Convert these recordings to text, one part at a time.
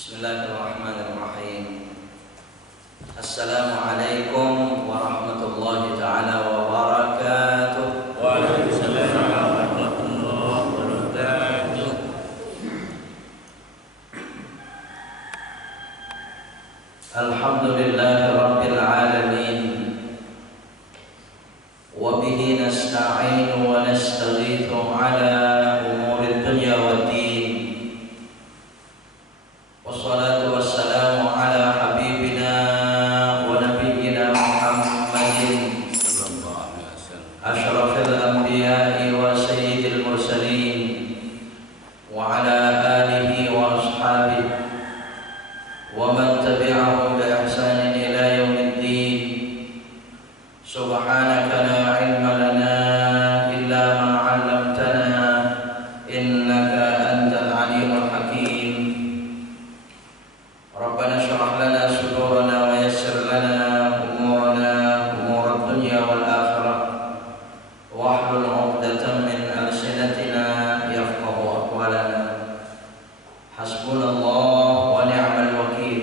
Bismillahirrahmanirrahim. Assalamualaikum warahmatullahi ta'ala wabarakatuh. Waalaikumsalam warahmatullahi wabarakatuh. Alhamdulillahi rabbil alamin. Wa bihi nasta'inu wa nastaghithu ala umuri dunya waddin. Wassalatu wassalamu ala habibina wa nabiyyina Muhammadin Sallallahu alaihi wasallam. asyrafil anbiya'i wa sayyidil mursalin wa ala alihi wa ashabihi wa man tabi'ahum bi ihsanin ila yaumiddin. Subhanaka la ilma lana illa ma 'allamtana innaka antal alimul hakim. Rabbana shrah lana sudurana wa yassir lana umurad dunya wal akhirah wahlul 'uqdatam min alsinatina yafqahu aqwalana. Hasbunallah wa ni'mal wakil,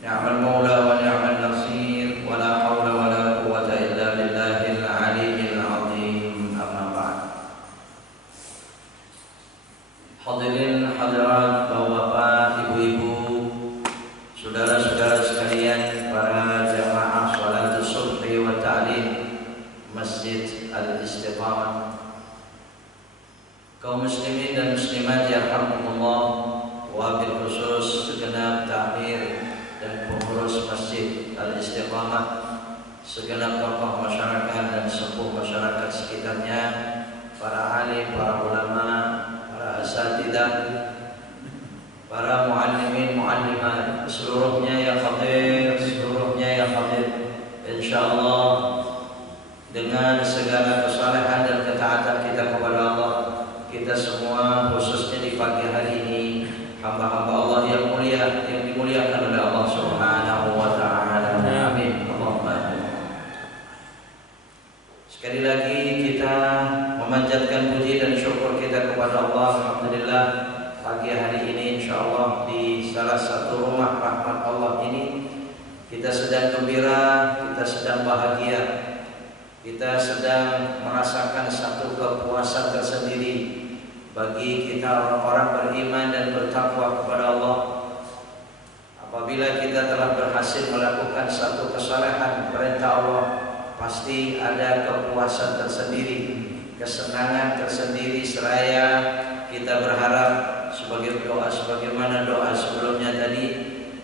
ni'mal maula wa ni'mal nasir, wa la hawla wa la quwwata illa billahil aliyyil azim. Amma ba'd. Hadirin hadirat, bapak-bapak, ibu-ibu, saudara-saudara sekalian, para jamaah sholatul subhi wa ta'lim Masjid Al-Istiqamah, kaum muslimin dan muslimat yarhamukumullah, wabil khusus segenap takmir dan pengurus Masjid Al-Istiqamah, segenap tokoh masyarakat dan sepuh masyarakat sekitarnya, para alim, para ulama, para asatidzah, para muallimin, muallimat, seluruhnya yang hadir, insyaallah dengan segala kesalehan dan ketaatan kita kepada Allah, kita semua khususnya di pagi hari ini hamba-hamba Allah yang mulia, yang dimuliakan oleh Allah Subhanahu wa taala. Amin. Allahumma amin. Sekali lagi kita memanjatkan puji dan syukur kita kepada Allah. Alhamdulillah, pagi hari ini insyaallah di salah satu rumah rahmat Allah ini kita sedang gembira, kita sedang bahagia, kita sedang merasakan satu kepuasan tersendiri bagi kita orang-orang beriman dan bertakwa kepada Allah. Apabila kita telah berhasil melakukan satu kesalehan perintah Allah, pasti ada kepuasan tersendiri, kesenangan tersendiri, seraya kita berharap sebagai doa, sebagaimana doa sebelumnya tadi,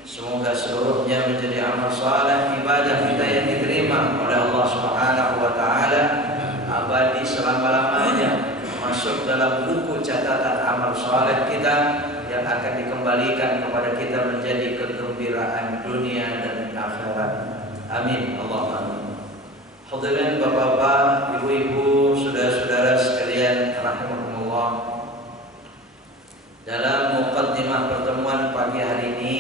semoga seluruhnya menjadi amal saleh, ibadah kita yang diterima oleh Allah Subhanahu wa taala, abadi selama-lamanya, masuk dalam buku catatan amal saleh kita yang akan dikembalikan kepada kita menjadi kegembiraan dunia dan akhirat. Amin. Allahumma amin. Hadirin bapak-bapak, ibu-ibu, saudara-saudara sekalian rahimakumullah. Dalam muqaddimah pertemuan pagi hari ini,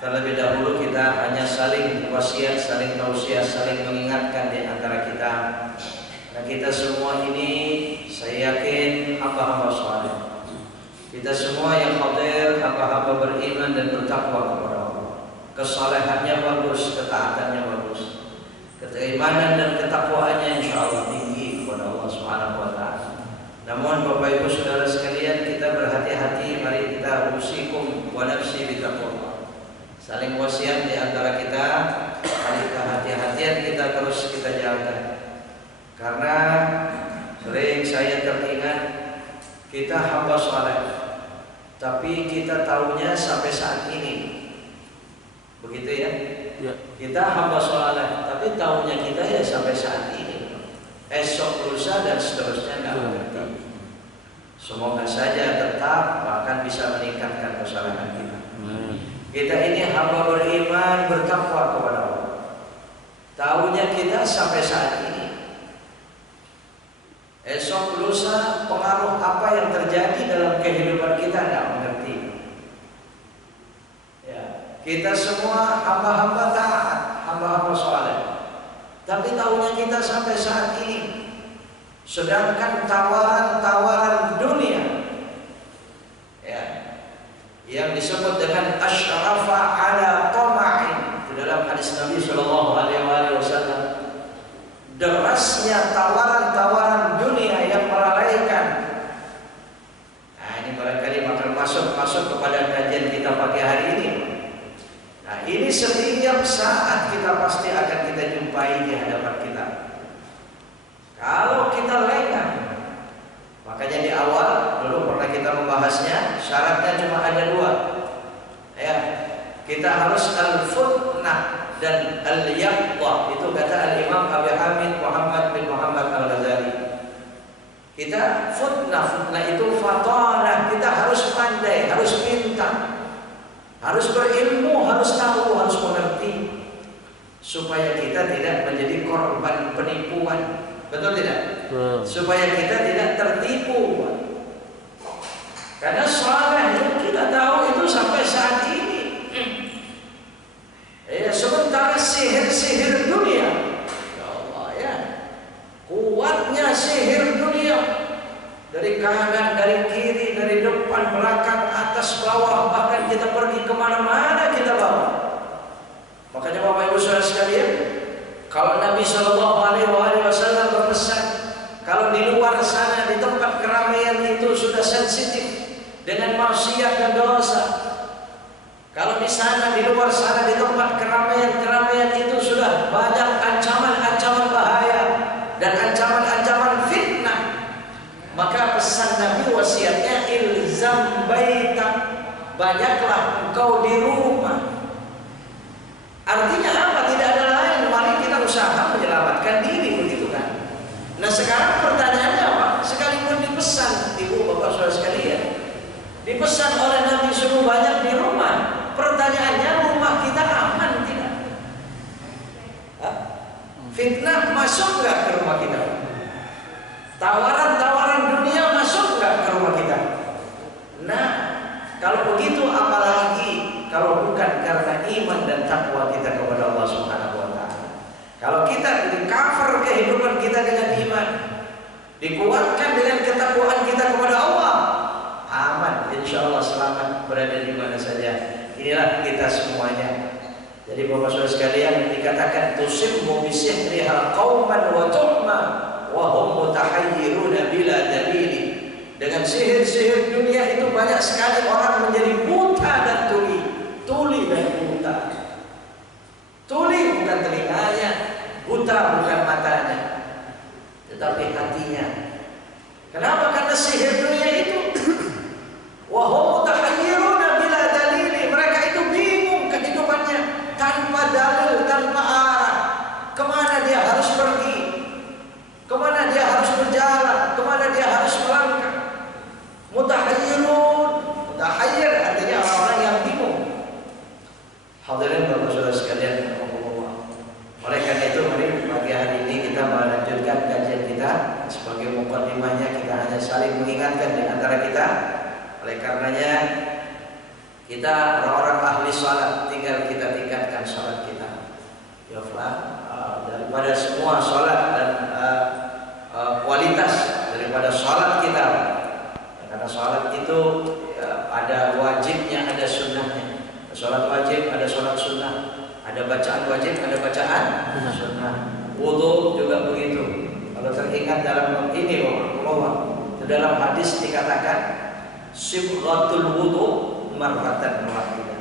terlebih dahulu kita hanya saling wasiat, saling tausiah, saling mengingatkan di antara kita. Nah, kita semua ini saya yakin hamba-hamba saleh. Kita semua yang hadir hamba-hamba beriman dan bertakwa kepada Allah. Kesalehannya bagus, ketaatannya bagus. Keimanan dan ketakwaannya insyaallah tinggi kepada Allah Subhanahu wa taala. Namun Bapak Ibu Saudara sekalian, kita berhati-hati, mari kita usikum wa nafsi bitaqwa. Saling wasiat di antara kita, mari kehati-hatian kita terus kita jaga. Karena sering saya teringat kita hamba saleh, tapi kita tahunya sampai saat ini. Begitu ya? Ya. Kita hamba saleh, tapi tahunya kita ya sampai saat ini. Esok lusa dan seterusnya enggak mengerti. Semoga saja tetap bahkan bisa meningkatkan kesalahan kita. Kita ini hamba beriman, bertakwa kepada Allah. Tahunya kita sampai saat ini. Esok lusa pengaruh apa yang terjadi dalam kehidupan kita enggak mengerti. Ya, kita semua hamba-hamba taat, hamba-hamba saleh. Tapi tahunya kita sampai saat ini. Sedangkan tawaran-tawaran dunia, ya, yang disebut dengan asyrafa ala tama'in. Itu dalam hadis Nabi sallallahu alaihi wasallam. Derasnya tawaran-tawaran dunia yang melalaikan. Nah, ini barangkali bakal masuk kepada kajian kita pagi hari ini. Nah, ini setiap saat kita pasti akan kita jumpai di hadapan kita. Kalau kita lengah, makanya di awal dulu pernah kita membahasnya, syaratnya cuma ada 2. Ya, kita harus al-futnah dan al-yaqdah. Itu kata al-Imam Abu Hamid Muhammad bin Muhammad Al-Ghazali. Kita futnah itu fatanah. Kita harus pandai, harus pintar, harus berilmu, harus tahu, harus mengerti, supaya kita tidak menjadi korban penipuan. Betul tidak? Supaya kita tidak tertipu. Karena saleh yang kita tahu itu sampai saat ini. Sementara sihir-sihir dunia, ya Allah ya, kuatnya sihir dunia, dari kanan, dari kiri, dari depan, belakang, atas, bawah, bahkan kita pergi kemana-mana kita bawa. Makanya Bapak Ibu Saudara sekalian, kalau Nabi Shallallahu Alaihi Wasallam berpesan, kalau di luar sana di tempat keramaian itu sudah sensitif dengan maksiat dan dosa. Kalau di sana, di luar sana, di tempat keramaian itu sudah banyak ancaman-ancaman bahaya dan ancaman-ancaman fitnah. Maka pesan Nabi wasiatnya ilzam baitak, banyaklah engkau di rumah. Artinya apa? Tidak ada lain, mari kita usaha menyelamatkan diri, begitu kan? Nah sekarang pertanyaannya apa? Sekalipun dipesan, ibu bapak saudara sekalian, dipesan oleh Nabi suruh banyak di rumah. Pertanyaannya, rumah kita aman tidak? Fitnah masuk nggak ke rumah kita? Tawaran-tawaran dunia masuk nggak ke rumah kita? Nah, kalau begitu apalagi kalau bukan karena iman dan takwa kita kepada Allah Subhanahu wa Ta'ala. Kalau kita di-cover kehidupan kita dengan iman, dikuatkan dengan ketakwaan kita kepada Allah, aman, insya Allah selamat berada di mana saja. Inilah kita semuanya. Jadi Bapak Saudara sekalian, dikatakan tusibbu bisihriha qauman wa tuhma wa hum mutahayyiruna bila dalili. Dengan sihir-sihir dunia itu banyak sekali orang menjadi buta dan tuli dan buta. Tuli bukan telinganya, buta bukan matanya, tetapi hatinya. Kenapa? Karena sihir dunia itu wa hum mutahayyiruna bila dalili. Mereka itu bingung kehidupannya, tanpa dalil, tanpa arah. Kemana dia harus pergi, kemana dia harus berjalan, kemana dia harus melangkah. Mutahayyirun, mutahayyir artinya orang-orang yang bingung. Hadirin Bapak Saudara sekalian, oleh karena itu mari pagi hari ini kita melanjutkan kajian kita. Sebagai mukadimahnya kita hanya saling mengingatkan di antara kita. Oleh karenanya kita orang-orang ahli salat, tinggal kita tingkatkan salat kita. Ya Allah, daripada semua salat dan kualitas daripada salat kita. Karena salat itu ada wajibnya, ada sunnahnya. Salat wajib, ada salat sunnah. Ada bacaan wajib, ada bacaan sunnah. Wudu juga begitu. Kalau teringat dalam ini dalam hadis dikatakan sibghatul wudu marratan wahidah.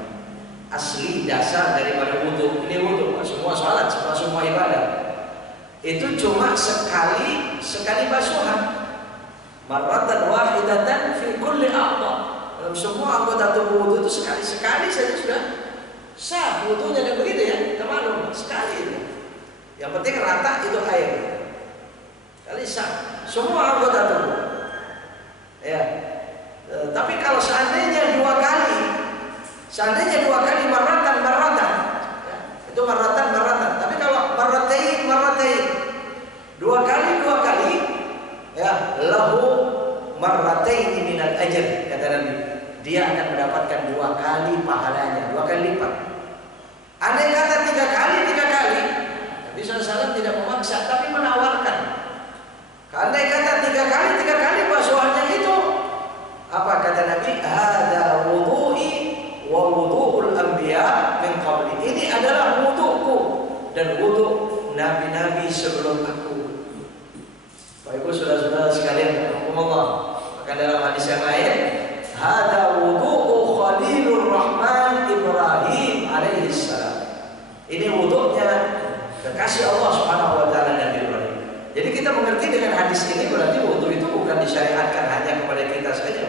Asli dasar daripada wudu, ini wudu, semua salat, semua ibadah. Itu cuma sekali basuhan. Marratan wahidatan fi kulli a'dha. Dalam semua anggota tubuh wudu itu sekali saja sudah sah wudunya, dan begitu ya. Teman-teman, sekali itu. Yang penting rata itu air. Kali sah semua anggota tubuh. Ya. Tapi kalau seandainya dua kali marratan, ya, itu marratan. Tapi kalau marratain, dua kali, ya, lahu marratain minal ajr, kata Nabi. Dia akan mendapatkan 2 kali pahalanya, 2 kali lipat. Andai kata 3 kali, Nabi SAW tidak memaksa, tapi menawarkan. Andai kata 3 kali basuhannya itu, apa kata Nabi? Hada wudu'i nabi sebelum aku. Bapak Ibu saudara-saudara sekalian, Allah. Maka dalam hadis yang lain, hada wudu'u Khalilur Rahman Ibrahim alaihissalam. Ini wudu'nya kekasih Allah Subhanahu wa taala Nabi Ibrahim. Jadi kita mengerti dengan hadis ini berarti wudu itu bukan disyariatkan hanya kepada kita saja.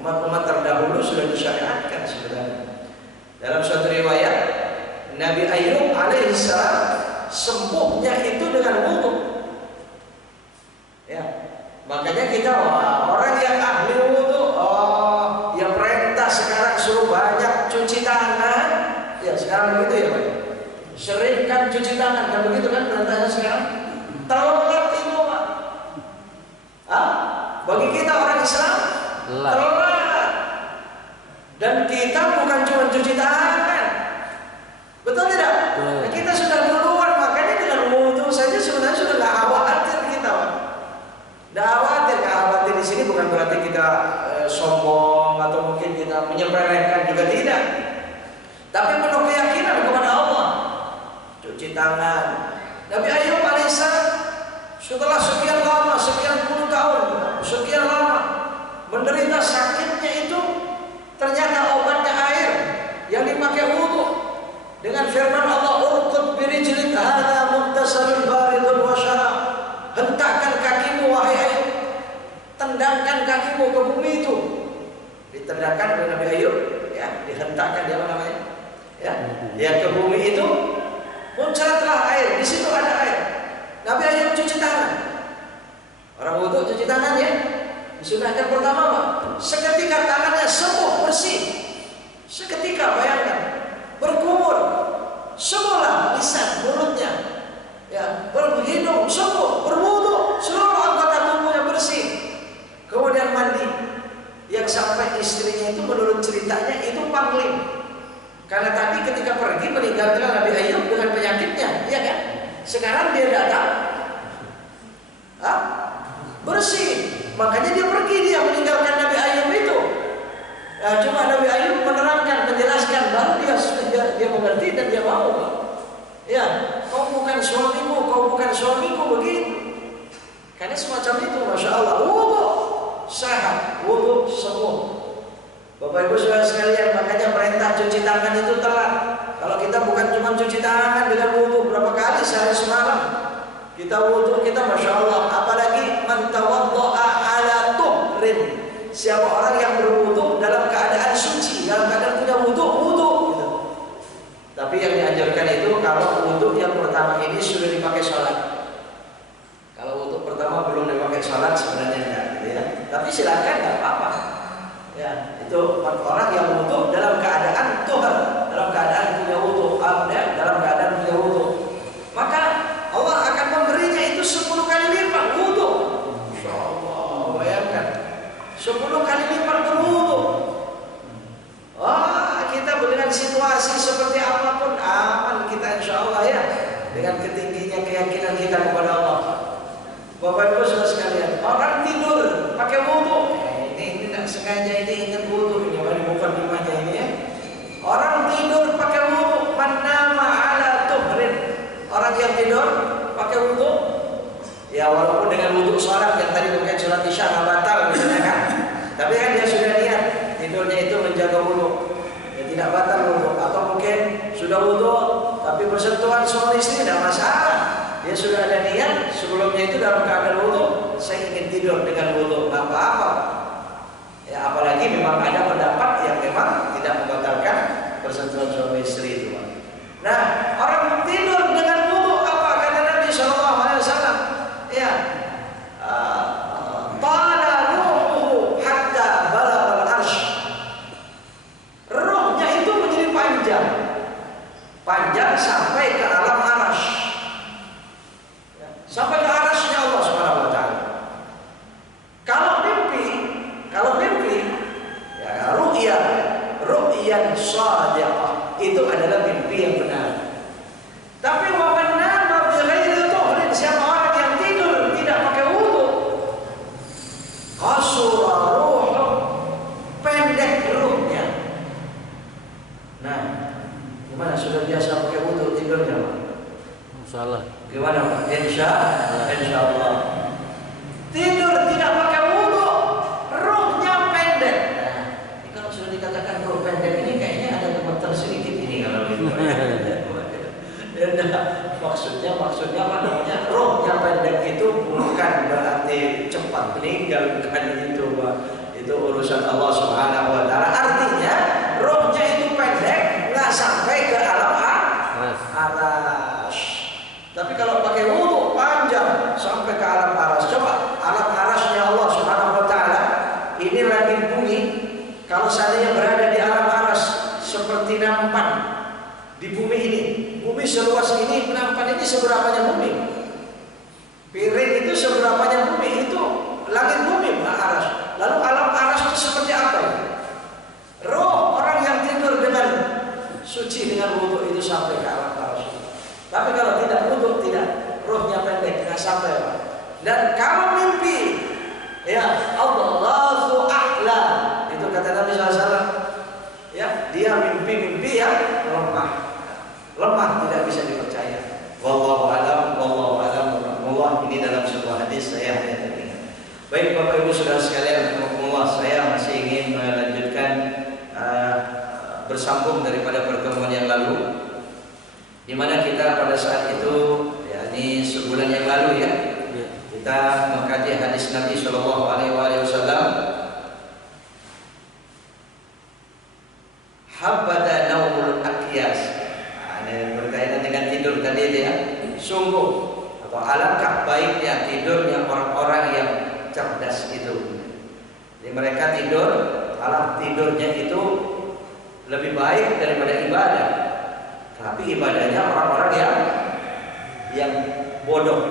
Umat-umat terdahulu sudah disyariatkan sebenarnya. Dalam suatu riwayat, Nabi Ayub alaihissalam sembuhnya itu dengan wudu. Ya, makanya kita orang yang ahli wudu, yang perintah sekarang suruh banyak cuci tangan. Ya sekarang begitu ya Pak. Seringkan cuci tangan, kan begitu kan perintahnya sekarang? Telat itu Pak. Bagi kita orang Islam telat. Dan kita bukan cuma cuci tangan, betul tidak? Nah, kita sudah duluan, makanya dengan wudu saja sebenarnya sudah nggak khawatir kita Pak. Nggak khawatir di sini bukan berarti kita sombong atau mungkin kita menyepelekan, juga tidak. Tapi penuh keyakinan kepada Allah. Cuci tangan. Nabi Ayub alaihissalam setelah sekian lama, sekian puluh tahun, sekian lama menderita sakitnya itu, ternyata obatnya air yang dipakai wudu. Dengan firman Allah, urqud birijlik hadza mughtasalun baridun wa syarab. Hentakkan kakimu wahai Ayub, tendangkan kakimu ke bumi itu. Ditendangkan oleh Nabi Ayub, ya, dihentakkan dia apa namanya? Ya, dia ke bumi itu, muncratlah air, di situ ada air. Nabi Ayub cuci tangan. Orang wudu cuci tangan ya. Disunahkan pertama Pak, seketika tangannya sembuh bersih. Seketika bayangkan, berkumur, semula lisan mulutnya, ya, berhidung sembuh, berwudu, seluruh anggota tubuhnya bersih. Kemudian mandi. Yang sampai istrinya itu menurut ceritanya itu pangling. Karena tadi ketika pergi meninggalkan Nabi Ayub dengan penyakitnya, ya kan? Sekarang dia datang, bersih. Makanya dia pergi, dia meninggalkan Nabi Ayub itu. Cuma Nabi Ayub menerangkan, menjelaskan, baru dia mengerti dan dia mau. Ya, kau bukan suamiku, begitu. Karena semacam itu, masya Allah. Wudu sehat, wudu sembuh. Bapak Ibu saudara sekalian, makanya perintah cuci tangan itu telat. Kalau kita bukan cuma cuci tangan dengan wudu berapa kali sehari semalam, kita wudu, kita masya Allah. Apalagi man tawaddo'a ala tuhrin, siapa orang yang berwudu dalam keadaan suci, dalam keadaan punya wudu gitu. Tapi yang dianjurkan itu kalau wudu yang pertama ini sudah dipakai sholat. Kalau wudu pertama belum dipakai sholat sebenarnya enggak, gitu ya. Tapi silakan, nggak apa-apa. Ya, itu orang yang wudu dalam keadaan tuhar, dalam keadaan punya wudu, ya, dalam keadaan punya wudu, maka Allah akan memberinya itu 10 kali lipat wudu. Insyaallah, bayangkan 10 kali lipat berwudu. Kita dengan situasi seperti apapun aman kita insyaallah ya, dengan ketingginya keyakinan kita kepada Allah. Bapak Ibu saudara sekalian, orang tidur pakai wudu. Ini tidak sengaja ini ingat wudu ini, bukan dimanya ini ya. Orang tidur pakai wudu, man nama ala tuhrin. Orang yang tidur pakai wudu, ya walaupun dengan wudu sholat yang tadi bukan sholat isya nggak batal misalnya kan, tapi kan dia sudah niat tidurnya itu menjaga wudu, ya tidak batal wudu. Atau mungkin sudah wudu tapi bersentuhan suami istri tidak masalah. Dia sudah ada niat sebelumnya itu dalam keadaan wudu, saya ingin tidur dengan wudu, nggak apa-apa. Ya, apalagi memang ada pendapat yang memang tidak membatalkan persentuhan suami istri itu. Nah, orang tidur dengan wudu apa kata Nabi Shallallahu Alaihi Wasallam? Ya, pada ruhu hatta balaghal arsh. Ruhnya itu menjadi panjang sampai ke alam arsh, sampai ke arshnya Allah Subhanahu Wa Taala. Kalau mimpi, ya ru'yan shadiqah itu adalah mimpi yang benar. Tapi wa man nama bi ghairi tuhrin, siapa orang yang tidur tidak Itu urusan Allah Subhanahu wa taala. Artinya rohnya itu pendek, nggak sampai ke alam aras. Tapi kalau pakai wudu panjang sampai ke alam aras. Coba alam arasnya Allah Subhanahu wa taala, ini langit bumi. Kalau seandainya berada di alam aras seperti nampan di bumi ini, bumi seluas ini, nampan ini seberapanya bumi? Piring itu seberapanya bumi? Itu langit bumi aras. Lalu alam aras itu seperti apa? Roh orang yang tidur dengan suci dengan wudu itu sampai ke alam aras. Tapi kalau tidak wudu, tidak, rohnya pendek, nggak sampai. Dan kalau mimpi, ya Allahu a'lam, itu kata Nabi SAW. Ya, dia mimpi-mimpi yang lemah, tidak bisa dipercaya. Wallahu a'lam, wallahu a'lam. Allah ini dalam sebuah hadis saya hanya teringat. Baik Bapak Ibu Saudara sekalian, Allah, saya masih ingin melanjutkan bersambung daripada pertemuan yang lalu, di mana kita pada saat itu, yakni sebulan yang lalu ya, kita mengkaji hadis Nabi Shallallahu Alaihi Wasallam. Habada naumul akyas. Ini berkaitan dengan tidur tadi ya. Sungguh atau alangkah baiknya tidurnya orang-orang yang cerdas itu. Jadi mereka tidur, alam tidurnya itu lebih baik daripada ibadah. Tapi ibadahnya orang-orang yang bodoh.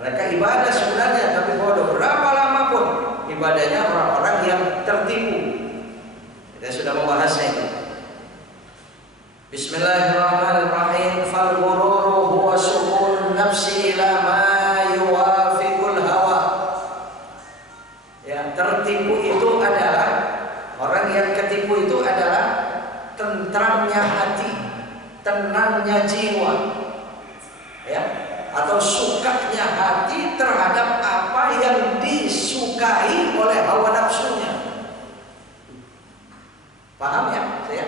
Mereka ibadah sebenarnya tapi bodoh. Berapa lama pun ibadahnya orang-orang yang tertipu. Kita sudah membahasnya itu. Bismillahirrahmanirrahim. Fal ghururu huwa suqul nafsi ila ma yuwafiqul hawa. Ya, tertipu itu adalah orang yang ketipu itu adalah tentramnya hati, tenangnya jiwa, ya, atau sukanya hati terhadap apa yang disukai oleh hawa nafsunya. Paham ya saya?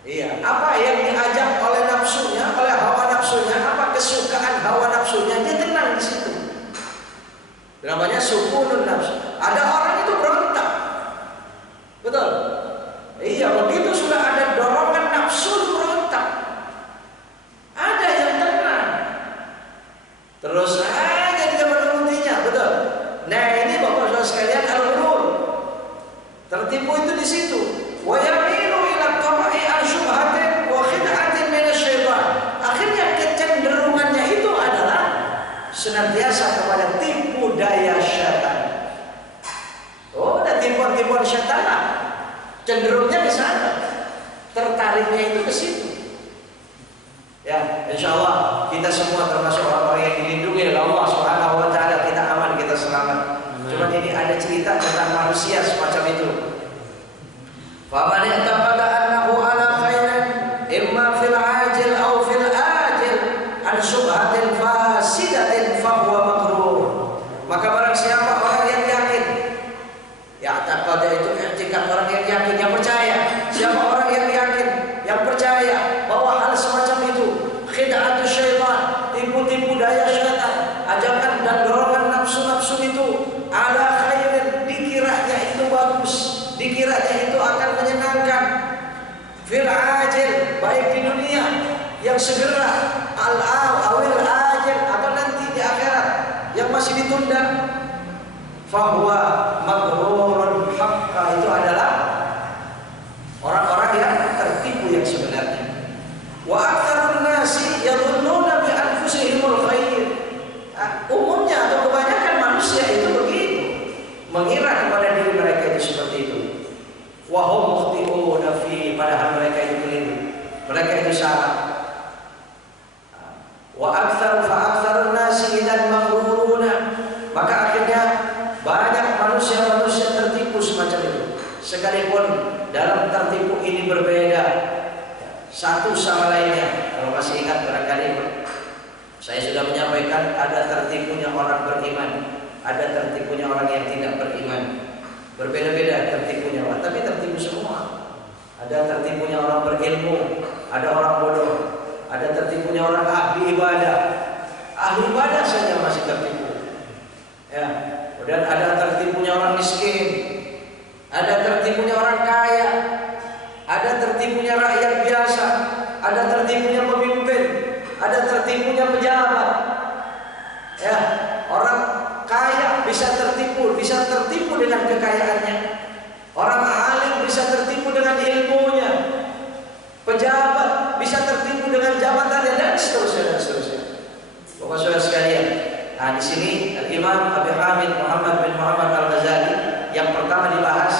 Iya, apa yang diajak oleh nafsunya, oleh hawa nafsunya, apa kesukaan hawa nafsunya, dia tenang di situ. Namanya sukunun nafsu. Ada orang itu berontak, betul? Iya, begitu sudah ada dorongan nafsu berontak. Ada yang tenang, terus aja dia menurutinya, betul? Nah ini Bapak Saudara sekalian al-ghurur, tertipu itu di situ. Wa yamilu ila qama'i al-syubhatin wa khid'atin minasyaitan. Akhirnya kecenderungannya itu adalah senantiasa kepada tipu daya syaitan. Oh, ada tipuan-tipuan syaitan lah. Cenderungnya ke sana. Tertariknya itu ke situ. Ya, insyaallah kita semua termasuk orang-orang yang dilindungi oleh Allah Subhanahu wa taala, kita aman, kita selamat. Cuma ini ada cerita tentang manusia semacam itu. Faman i'taqada annahu ala khairin imma fil ajil aw fil ajil an syubhatin fasidatin fa huwa maghrur. Maka barang siapa orang yang yakin, ya taqada itu i'tikad, orang yang yakin, yang percaya. Siapa orang yang yakin, yang percaya bahwa hal semacam itu khid'atu syaitan, tipu-tipu daya syaitan, ajakan dan dorongan nafsu-nafsu itu ala khairin, dikiranya itu bagus, dikiranya itu akan menyenangkan, fil ajil, baik di dunia yang segera, awil ajil, atau nanti di akhirat yang masih ditunda, fahuwa maghrurun haqqa, itu adalah orang-orang yang tertipu yang sebenarnya. Wa aktsarun nasi yadhunnuna bi anfusihimul khair. Umumnya atau kebanyakan manusia itu begitu, mengira kepada diri mereka itu seperti itu. Wa hum mukhti'una fi, padahal mereka itu keliru, mereka itu salah. Wa aktsarun nasi idzan maghruruna, maka akhirnya banyak manusia-manusia tertipu semacam itu. Sekalipun dalam tertipu ini berbeda satu sama lainnya. Kalau masih ingat barangkali saya sudah menyampaikan, ada tertipunya orang beriman, ada tertipunya orang yang tidak beriman. Berbeda-beda tertipunya, tapi tertipu semua. Ada tertipunya orang berilmu, ada orang bodoh, ada tertipunya orang ahli ibadah. Ahli ibadah saja masih tertipu. Ya, kemudian ada tertipunya orang miskin, tertipunya rakyat biasa, ada tertipunya pemimpin, ada tertipunya pejabat. Ya, orang kaya bisa tertipu dengan kekayaannya. Orang alim bisa tertipu dengan ilmunya. Pejabat bisa tertipu dengan jabatannya dan seterusnya dan seterusnya. Bapak saudara sekalian, nah di sini Imam Abi Hamid Muhammad bin Muhammad Al-Ghazali yang pertama dibahas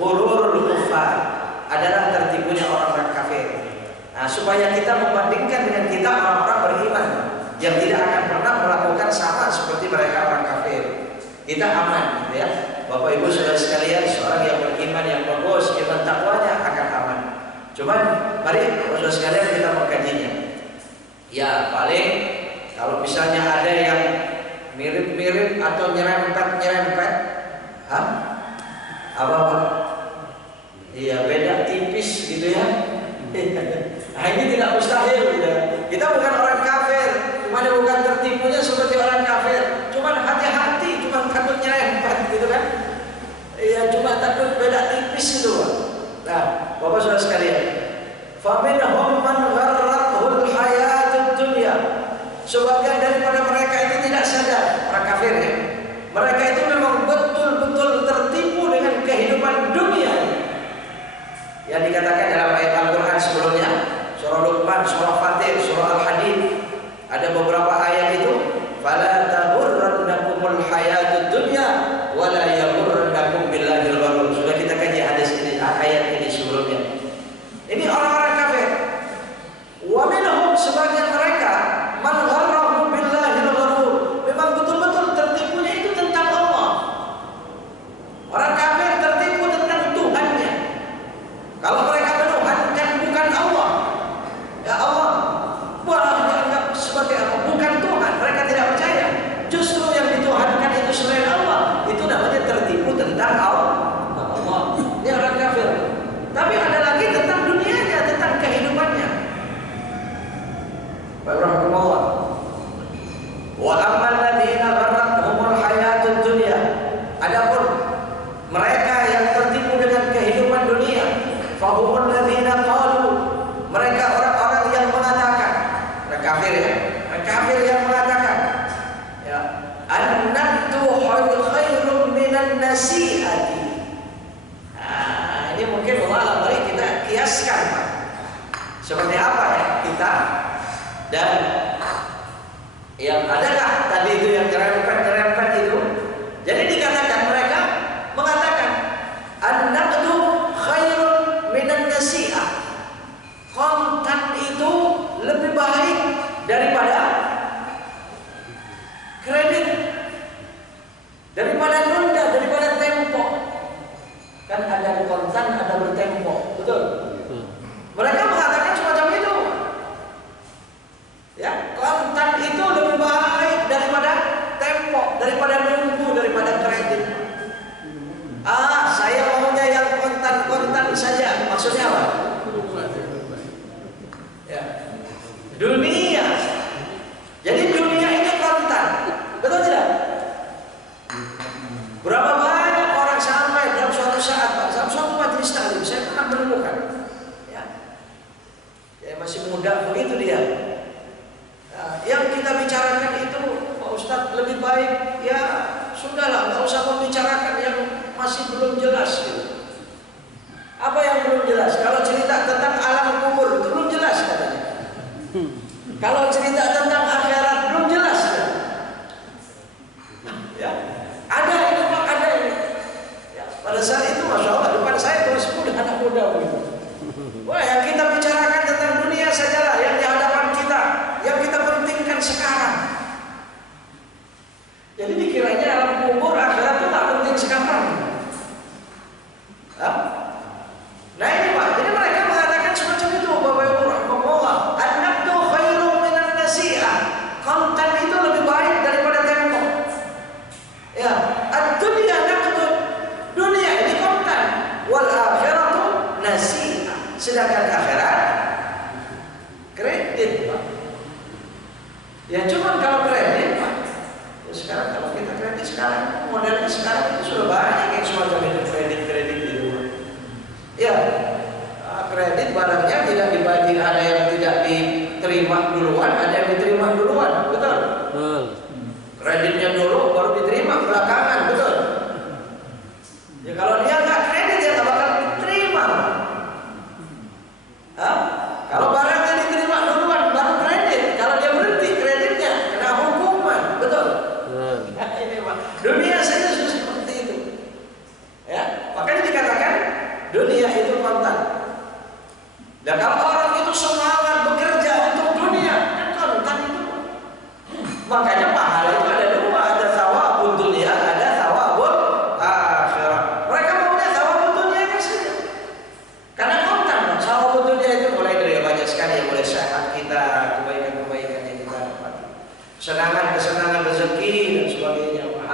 ghururul kuffar adalah tertipunya orang-orang kafir. Nah, supaya kita membandingkan dengan kita orang-orang beriman yang tidak akan pernah melakukan sama seperti mereka orang kafir, kita aman, gitu ya. Bapak Ibu saudara sekalian, seorang yang beriman yang bagus, iman takwanya akan aman. Cuman mari Bapak saudara sekalian kita mengkajinya. Ya paling kalau misalnya ada yang mirip-mirip atau nyerempet-nyerempet, apa? Iya, beda tipis gitu ya. Nah, ini tidak mustahil gitu. Kita bukan orang kafir, cuma bukan tertipunya seperti orang kafir. Cuma hati-hati, cuma takut nyerempet gitu kan. Iya, cuma takut beda tipis gitu. Nah, Bapak saudara sekalian, faminhum man gharrathul hayatud dunya. Sebagian daripada mereka itu tidak sadar, orang kafir ya. Mereka itu memang betul-betul tertipu dengan kehidupan dunia. Yang dikatakan dalam ayat Al-Quran sebelumnya, surah Luqman, surah Fatir, surah Al-Hadid, ada beberapa ayat itu, fala taghurrannakumul hayatud dunya wa la yaghurrannakum billahil gharur. Sudah kita kaji hadis ini, ayat ini sebelumnya. Ini orang-orang kafir. Wa minhum, sebagian mereka, man gharrahu billahil gharur. Memang betul-betul tertipunya itu tentang Allah. Orang kafir tertipu tentang Tuhannya. Kalau mereka menuhankan bukan Allah, ya Allah boleh dianggap sebagai apa? Bukan Tuhan. Mereka tidak percaya. Justru yang dituhankan itu selain Allah, itu namanya tertipu tentang Allah. Ini orang kafir. Tapi ada lagi tentang dunianya, tentang kehidupannya. Rahimahullah. Wa ammal ladzina gharratuhumul hayatud dunya. Adapun mereka yang tertipu dengan kehidupan dunia, fahumul ladzina qalu, mereka orang-orang yang mengatakan, mereka kafir ya, mereka kafir yang mengatakan, ya, an-naqdu khairun minan nasi'ati. Nah, ini mungkin Allah mari kita kiaskan, Pak. Seperti apa ya kita dan yang adakah tadi itu yang nyerempet-nyerempet itu. Jadi dikatakan mereka mengatakan an-naqdu khairun minan nasi'ah. Kontan itu lebih baik daripada kredit, daripada nunda, daripada tempo. Kan ada kontan, ada bertempo, betul? Mereka mengatakan semacam itu. Ya, kontan itu lebih baik daripada tempo, daripada nunggu, daripada kredit. Saya maunya yang kontan saja. Maksudnya apa? Ya. Dunia. Jadi dunia ini kontan. Betul tidak? Berapa banyak orang sampai dalam suatu saat, Pak, dalam suatu majelis taklim, saya pernah menemukan. Ya, masih muda begitu dia. Yang kita bicarakan itu, Pak Ustadz, lebih baik ya sudahlah, nggak usah membicarakan yang masih belum jelas gitu. Apa yang belum jelas? Kalau cerita tentang alam kubur itu belum jelas katanya. Kalau cerita tentang akhirat belum jelas kan? Ya, ada ini Pak, ada ini. Ya, pada saat itu Masya Allah depan saya terus muda, anak muda begitu. Wah, yang kita bicarakan tentang dunia sajalah yang di hadapan kita, yang kita pentingkan sekarang. Jadi dikiranya alam kubur akhirat itu tak penting sekarang. Nah ini Pak, jadi mereka mengatakan semacam itu, Bapak Ibu rahimahullah. An-naqdu khairun minan nasi'ah. Konten itu lebih baik daripada tempo. Ya, ad-dunya naqdun. Dunia ini konten. Wal akhiratu nasi'ah. Sedangkan akhirat kredit, Pak. Ya cuma kalau kredit, Pak. Ya, sekarang kalau kita kredit sekarang, modelnya sekarang itu sudah banyak yang semacam itu kredit gitu. Ya, kredit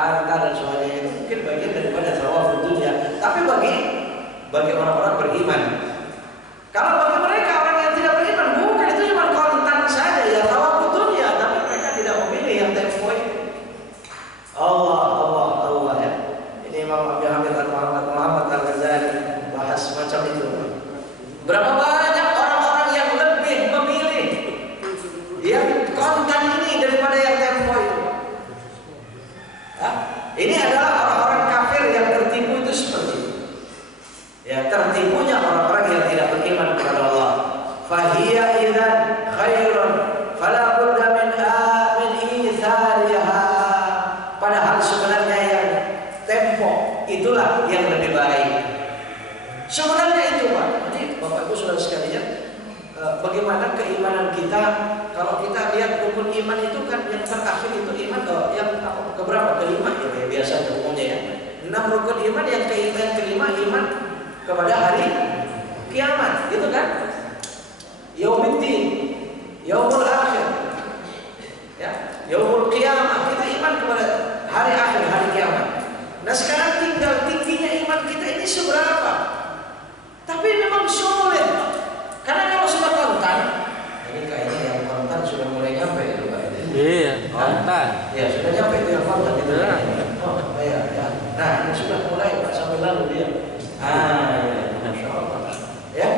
harta dan sebagainya itu mungkin bagian daripada thawabud dunya. Tapi bagi orang-orang beriman, kalau bagi mereka orang yang tidak beriman, bukan itu cuma kontan saja ya thawabud dunya, tapi mereka tidak memilih yang tempo itu. Allah ya. Ini Imam Abi Hamid Muhammad Al-Ghazali bahas macam itu. Berapa banyak orang-orang yang lebih memilih yang kontan ini daripada yang tempo itu. Ini adalah orang-orang kafir yang tertipu itu seperti itu. Ya, tertipunya orang-orang yang tidak beriman kepada Allah. Fahiya idzan khairun fala budda min ithariha. Padahal sebenarnya yang tempo itulah yang lebih baik. Sebenarnya itu, Pak. Jadi Bapak Ibu Saudara sekalian, bagaimana keimanan kita? Kalau kita lihat rukun iman itu kan yang terakhir itu iman yang keberapa? Kelima ya biasa umumnya ya. 6 rukun iman, yang kelima iman kepada hari kiamat, gitu kan? Yaumiddin, yaumul akhir, ya, yaumul qiyamah. Kita iman kepada hari akhir, hari kiamat. Nah sekarang tinggal tingginya iman kita ini seberapa? Tapi memang sulit. Karena kalau sudah kontan, ini kayaknya yang kontan sudah mulai nyampe itu Pak. Iya, kontan. Ya sudah nyampe itu yang kontan itu. Oh ya. Nah ini sudah mulai Pak, sampai lalu dia. Ya, Masya Allah. Ya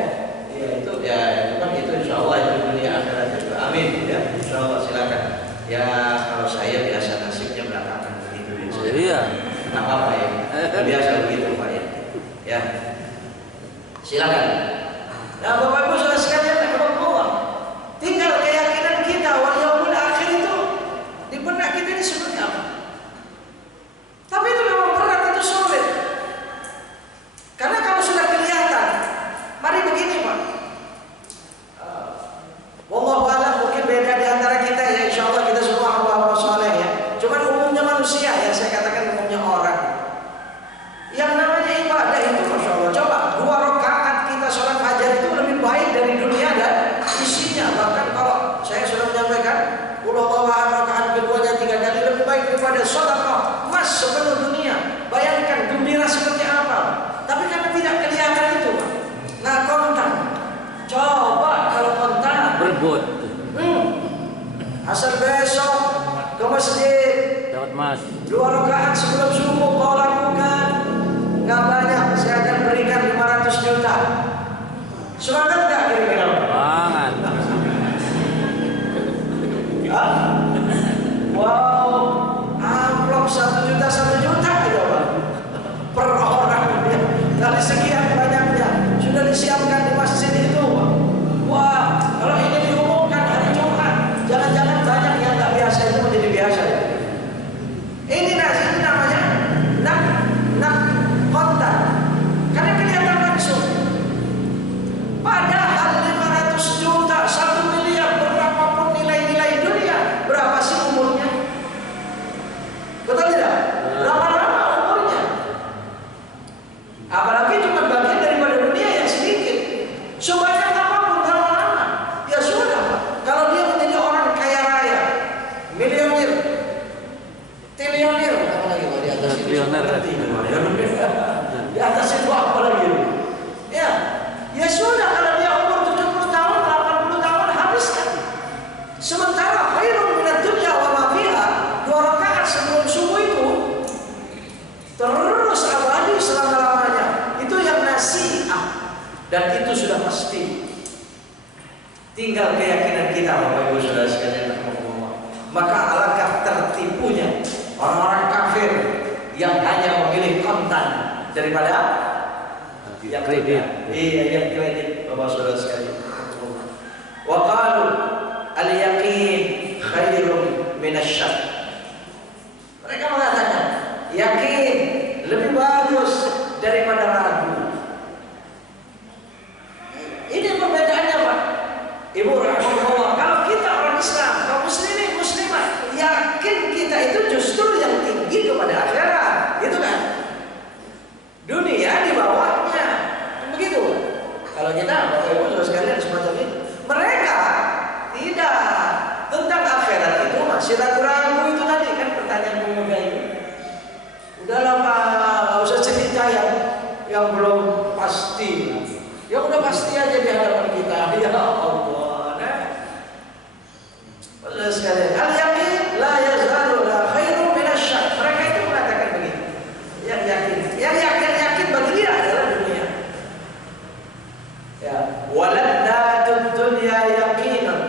itu ya itu kan itu Insya Allah itu dunia akhirat juga. Amin ya. Insya Allah silakan. Ya kalau saya biasa nasibnya belakangan begitu. Iya. Nggak apa-apa ya. Biasa begitu Pak ya. Ya. Silakan. Nah Bapak Ibu Saudara sekalian, Allah, tinggal keyakinan kita wal yaumil akhir itu di benak kita ini seperti apa. Tapi itu memang berat, itu sulit. Karena kalau sudah kelihatan, mari begini Pak. Wallahu a'lam, mungkin beda di antara kita ya. Insya Allah kita semua hamba-hamba soleh ya. Cuman umumnya manusia ya, saya katakan umumnya orang. Yang namanya ibadah itu Masya Allah. Coba 2 rakaat kita sholat fajar itu lebih baik dari dunia dan isinya. Bahkan kalau saya sudah menyampaikan rakaat keduanya 3 kali lebih baik daripada sedekah emas sepenuh dunia. Bayangkan gembira seperti apa. Tapi karena tidak kelihatan itu Pak. Nah kontan. Coba kalau kontan Berebut. Asal besok ke masjid Dapat mas. 2 rakaat sebelum subuh kau lakukan. Nggak banyak, saya akan berikan 500 juta. Semangat nggak kira-kira? Banget. Wow, amplop 1 juta gitu Pak. Per orang ya. Dari sekian banyaknya sudah disiapkan di masjid itu Pak. Wah, kalau ini diumumkan hari Jumat, jangan-jangan banyak yang nggak biasa itu menjadi biasa ya. Ini namanya nak kontan. Karena kelihatan langsung. Padahal 500 juta, 1 miliar, berapapun nilai-nilai dunia, berapa sih umurnya? Betul tidak? Berapa lama umurnya? Apalagi cuma bagian daripada dunia yang sedikit. Sebanyak apapun berapa lama? Ya sudah Pak. Kalau dia menjadi orang kaya raya, milioner, triliuner, apa lagi Pak di atas itu? Di atas itu apa lagi? Ya sudah, kalau dia umur 70 tahun, 80 tahun habiskan. Sementara khairun minad dunya wa ma fiha, 2 rakaat sebelum subuh itu terus abadi selama-lamanya. Itu yang nasihat dan itu sudah pasti. Tinggal keyakinan kita Bapak Ibu Saudara sekalian. Maka alangkah tertipunya orang-orang kafir yang hanya memilih kontan daripada yang kredit. Iya, yang kredit Bapak Saudara sekalian. Wa qalu al-yaqin khairun minasyak. Mereka mengatakan yakin lebih bagus daripada ragu. Ini perbedaannya Pak. Ibu rahimahullah, kalau kita orang Islam, kaum muslimin muslimat, yakin kita itu justru yang tinggi kepada akhirat, gitu kan? Dunia di bawahnya, begitu. Kalau kita, Bapak Ibu Saudara sekalian semacam ini, mereka tidak. Tentang akhirat itu masih ragu-ragu itu tadi kan pertanyaan pemuda itu. Udahlah Pak, nggak usah cerita yang belum pasti. Yang udah pasti aja di hadapan kita. Ya Allah. Nah, benar sekali. Al-yaqin la yazalu la khairu minasyak. Mereka itu mengatakan begini. Yang yakin bagi dia adalah dunia. Ya, waladdatud dunya yaqinan,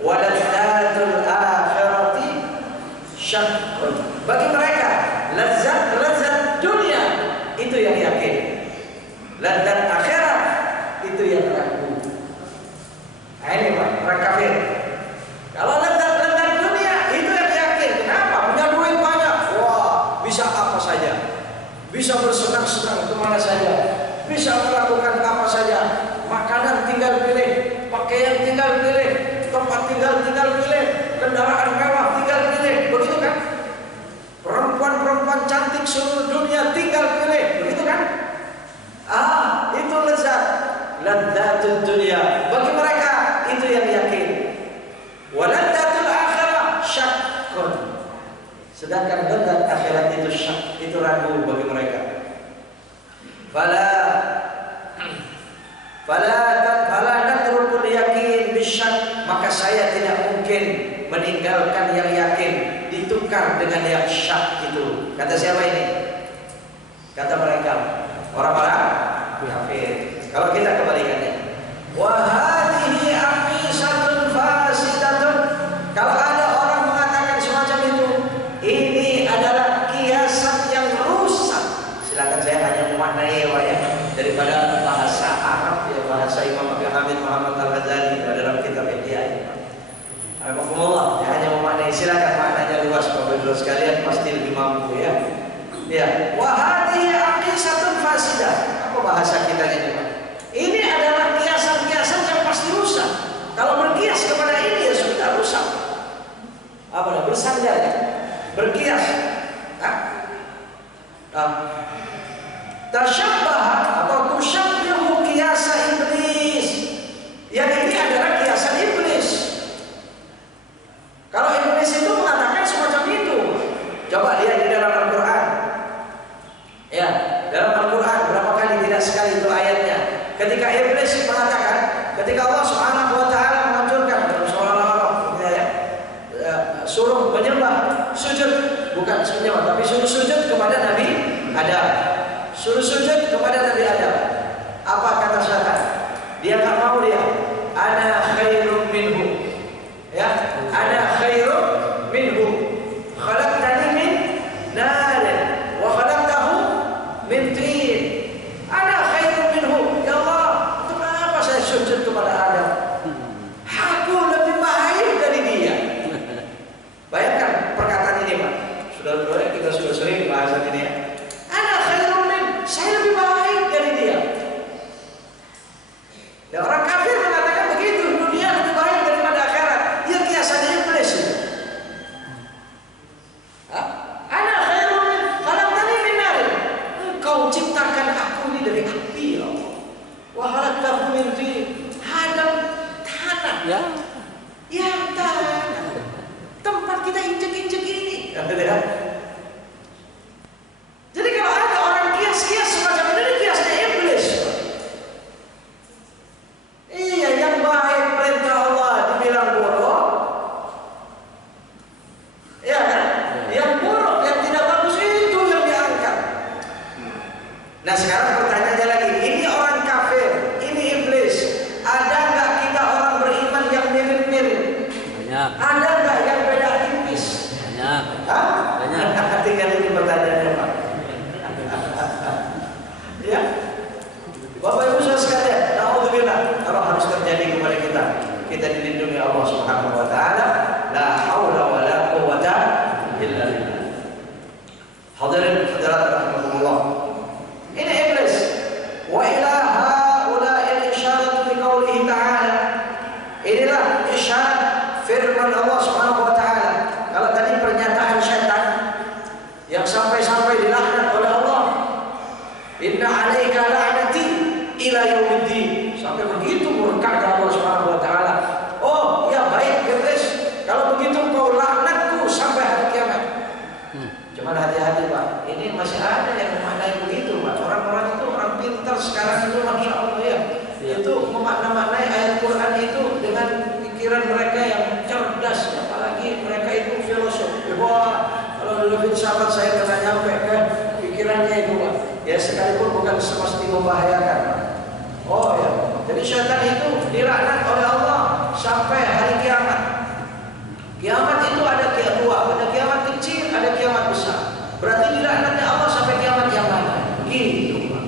waladdatul akhirati syakkun. Bagi mereka lezat dunia itu yang yakin, lezat akhirat itu yang ragu. Nah ini Pak, orang kafir. Kalau lezat dunia itu yang yakin. Kenapa? Punya duit banyak, wah bisa apa saja, bisa bersenang-senang kemana saja, bisa melakukan apa saja. Makanan tinggal pilih, pakaian tinggal pilih, tempat tinggal pilih, kendaraan mewah tinggal pilih, begitu kan? Perempuan cantik seluruh dunia tinggal pilih, begitu kan? Itu lezat, ladzatud dunia. Bagi mereka itu yang yakin. Waladzatul akhirah syakkun. Sedangkan lezat akhirat itu syak, itu ragu bagi mereka. Fala natrukul yakin bisyak, maka saya tidak mungkin meninggalkan yang yakin ditukar dengan yang syak itu. Kata siapa ini? Kata mereka, orang-orang kafir. Kalau kita kebalikannya, wa hadhihi aqisatun fasidatun. Kalau ada orang mengatakan semacam itu, ini adalah kiasan yang rusak. Silakan saya hanya memaknai ya, daripada bahasa Arab ya, bahasa Imam Abi Hamid Muhammad Al-Ghazali dalam kitab Ihya. Alhamdulillah, hanya memaknai. Silakan maknanya luas Bapak Ibu sekalian, pasti lebih mampu ya. Ya, wa hadhihi aqisatun fasidah. Apa bahasa kita ini, Pak? Ini adalah kiasan-kiasan yang pasti rusak. Kalau berkias kepada ini ya sudah rusak. Apa? Bersandar ya? Berkias. Tasyabbaha atau tusyabbihu qiyasa iblis. Yang ini adalah kiasan iblis. Kalau iblis itu mengatakan semacam itu. Coba lihat di dalam Al-Qur'an. Ya, dalam Al-Qur'an berapa kali, tidak sekali itu ayatnya. Ketika iblis mengatakan, ketika Allah Subhanahu wa taala mengaturkan dalam surah Al-A'raf ya, suruh menyembah, sujud, bukan menyembah tapi suruh sujud kepada Nabi Adam. Suruh sujud kepada Nabi Adam. Apa kata syaitan? Dia enggak mau dia. Ana khairum minhu. Ya, ana khairum minhu. Khalaqtani min nar wa khalaqtahu min tin. Ana khairum minhu. Ya Allah, kenapa saya sujud kepada Adam? Aku lebih baik dari dia. Bayangkan perkataan ini, Pak. Saudara-saudara, kita sudah sering bahas ini ya. Saya lebih baik dari dia. Dan orang kafir mengatakan begitu, dunia lebih baik daripada akhirat. Dia kiasannya iblis itu. Ana khairun min khalaqtani min nar. Engkau ciptakan aku ini dari api ya Allah. Wa khalaqtahu min tin. Adam tanah. Ya tanah. Tempat kita injek-injek ini. Jadi kalau ada orang kias-kias semacam ini, kiasnya iblis. Iya, yang baik perintah Allah dibilang buruk. Ya kan? Yang buruk, yang tidak bagus itu yang diangkat. Nah sekarang pertanyaannya lagi, ini orang kafir, ini iblis. Ada nggak kita orang beriman yang mirip-mirip? Banyak. Ada nggak yang beda tipis? Banyak. Banyak. Tinggal ini pertanyaannya Pak. Ya, Bapak Ibu saudara sekalian, naudzubillah kalau harus terjadi kepada kita dilindungi Allah Subhanahu wa taala, la haula wala quwwata illa billah. Hadirin hadirat rahimakumullah. Ini iblis. Wa ila haula'il isyarat bi qoulihi ta'ala. Inilah isyarat firman Allah Subhanahu wa taala. Kalau tadi pernyataan syaitan yang sampai-sampai dilaknat oleh Allah, inna 'alaika la'nati ila yaumiddin, sampai begitu murkanya Allah Subhanahu wa taala. Oh, ya baik iblis, kalau begitu kau laknatku sampai hari kiamat. Cuman hati-hati Pak. Pak. Ini masih ada yang memaknai begitu Pak. Orang-orang itu orang pintar sekarang itu Masya Allah ya. Itu memaknai ayat Quran itu dengan pikiran mereka yang cerdas. Apalagi mereka itu filosof. Wah, kalau dulu sahabat saya pernah nyampe ke pikirannya itu Pak. Ya sekalipun bukan semesti membahayakan Pak. Oh ya, jadi syaitan itu dilaknat oleh Allah sampai hari kiamat. Kiamat itu ada kiamat dua, ada kiamat kecil, ada kiamat besar. Berarti dilaknatnya Allah sampai kiamat yang mana? Gitu Pak.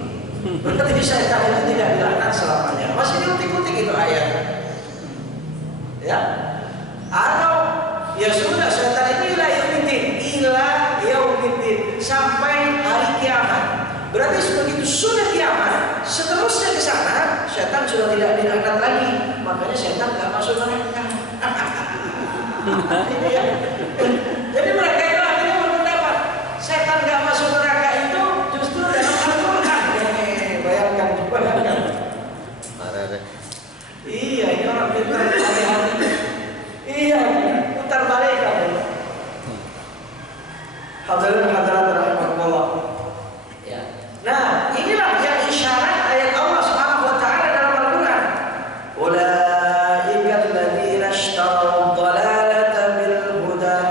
Berarti syaitan itu tidak dilaknat selamanya. Masih diutik-utik itu ayat. Ya. Atau ya sudah syaitan itu ila yaumiddin sampai hari kiamat. Berarti begitu sudah kiamat, seterusnya ke sana, setan sudah tidak dilaknat lagi. Makanya setan nggak masuk neraka. Ini ya. Jadi mereka itu akhirnya berpendapat setan nggak masuk neraka itu justru dalam Al-Quran. Bayangkan. Iya, ini orang pintar hati-hati. Iya, putar balik kan. Hadirin hadirat rahimahullah. Nah, inilah yang isyarat ayat Allah Subhanahu wa taala dalam Al-Qur'an. Ulaika alladziina ishtaraw dhalalata bil huda.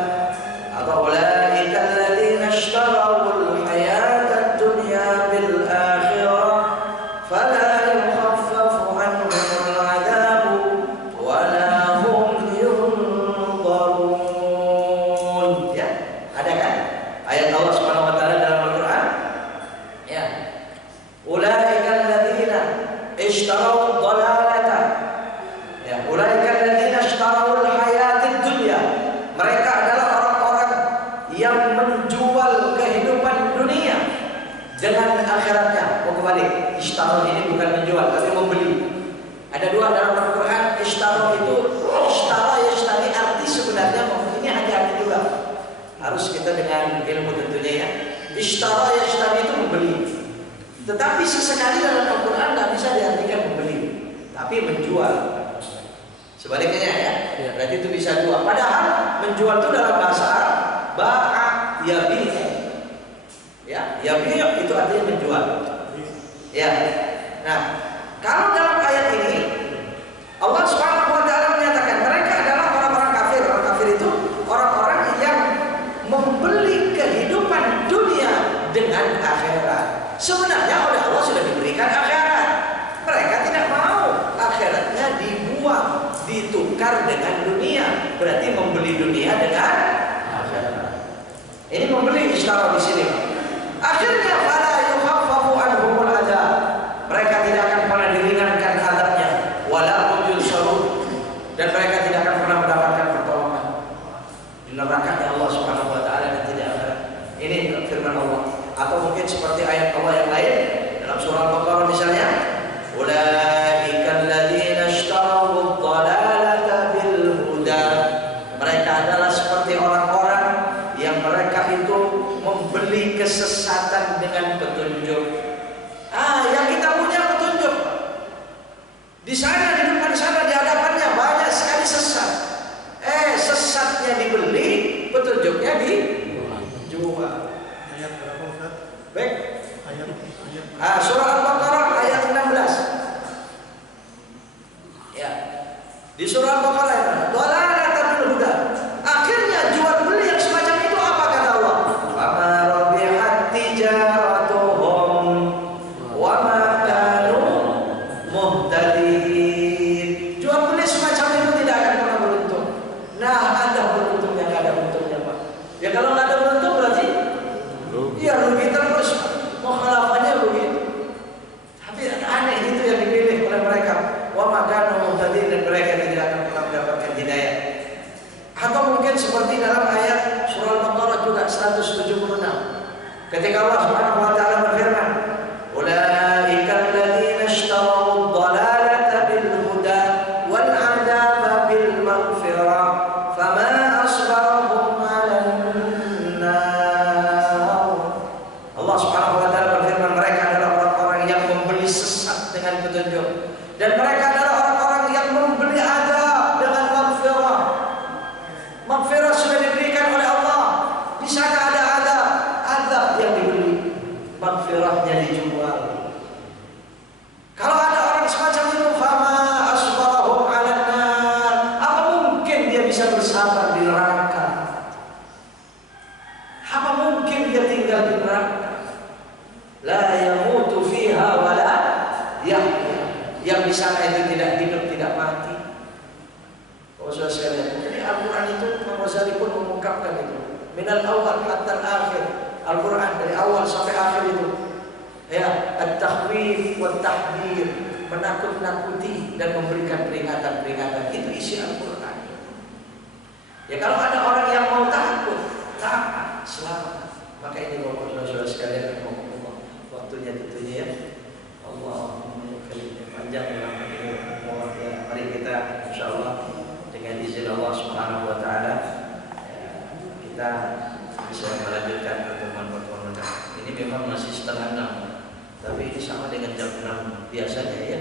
Atau ulaika alladziina ishtaraw al-hayata ad-dunya bil akhirah fala yukhaffafu 'anhum al-'adab wa la hum yunzarun. Ya, ada kan? Ayat Allah Subhanahu wa taala dalam Al-Qur'an. Ulaika alladziina ishtaraw dhalalata. Ya, ulaika alladziina ishtaraw al-hayatad dunya. Mereka adalah orang-orang yang menjual kehidupan dunia dengan akhiratnya. Oh kembali, ishtaraw ini bukan menjual tapi membeli. Ada dua dalam Al-Qur'an. Ishtaraw itu ishtara yashtari, arti sebenarnya ini hati-hati juga. Harus kita dengan ilmu tentunya ya. Ishtara yashtari itu membeli. Tetapi sesekali dalam Al-Quran nggak bisa diartikan membeli, tapi menjual. Sebaliknya ya, berarti itu bisa dua. Padahal menjual itu dalam bahasa Arab ba'a yabi'. Ya, yabi' itu artinya menjual. Ya. Nah, kalau dalam ayat ini Allah Subhanahu wa taala menyatakan mereka adalah orang-orang kafir. Orang kafir itu orang-orang yang membeli kehidupan dunia dengan akhirat. Sebenarnya oleh Allah sudah diberikan akhirat. Mereka tidak mau akhiratnya dibuang, ditukar dengan dunia. Berarti membeli dunia dengan akhirat. Ini membeli ishtara di sini. Akhirnya fala yukhaffafu anhumul adzab. Mereka tidak akan pernah diringankan azabnya, wala hum yunsarun. Dan mereka tidak akan pernah mendapatkan pertolongan di neraka Allah Subhanahu wa taala dan tidak akhirat. Ini firman Allah. Atau mungkin seperti ayat Allah yang lain dalam surah Al-Baqarah misalnya, ulaika alladziina ishtaraw ad-dhalalata bil huda. Mereka adalah seperti orang-orang yang mereka itu membeli kesesatan dengan petunjuk. Yang kita punya petunjuk. Di sana di depan sana di hadapannya banyak sekali sesat. Sesatnya dibeli, petunjuknya dijual. Ayat berapa Ustaz? Baik. Ayat. Surah Al-Baqarah ayat 16. Ya. Di surah Al-Baqarah ayat 16. Dhalalata bil huda. Akhirnya jual beli yang semacam itu apa kata Allah? Wa ma rabihat tijaratuhum wa ma kanu muhtadin. Jual beli semacam itu tidak akan pernah beruntung. Nah, ada beruntungnya, enggak ada untungnya, Pak. Ya kalau enggak ada beruntung berarti iya rugi terus, mukhalafannya rugi. Tapi aneh itu yang dipilih oleh mereka. Wa makanu muhtadin, dan mereka tidak akan pernah mendapatkan hidayah. Atau mungkin seperti dalam ayat surah Al-Baqarah juga 176. Ketika Allah Subhanahu wa taala berfirman, ulaika alladziina ishtaraw ad-dhalalata bil huda wal 'adzaba bil maghfirah fama asbarahum 'alan nar. Allah Subhanahu wa taala berfirman, mereka adalah orang-orang yang membeli sesat dengan petunjuk, dan mereka adalah orang-orang yang membeli azab dengan maghfirah. Maghfirah sudah diberikan oleh Allah. Di sana ada azab maghfirahnya dijual. Kalau ada orang semacam itu, fama asbarahum 'alan nar, apa mungkin dia bisa bersabar di neraka? Apa mungkin dia tinggal di neraka? La yamutu fiha wa la yahya. Yang di sana itu tidak hidup, tidak mati. Oh saudara sekalian, jadi Al-Quran itu Imam Ghazali pun mengungkapkan itu. Minal awal hatta al-akhir. Al-Quran dari awal sampai akhir itu. Ya, at-takhwif wa at-tahdhir, menakut-nakuti dan memberikan peringatan-peringatan. Itu isi Al-Quran. Ya kalau ada orang yang mau takut, taat, selamat. Maka ini Bapak saudara sekalian, waktunya tentunya ya. Allahumma panjang dalam ini. Mari kita insyaallah dengan izin Allah Subhanahu wa taala kita bisa melanjutkan pertemuan-pertemuan ini. Memang masih setengah 6, tapi ini sama dengan jam 6 biasanya ya.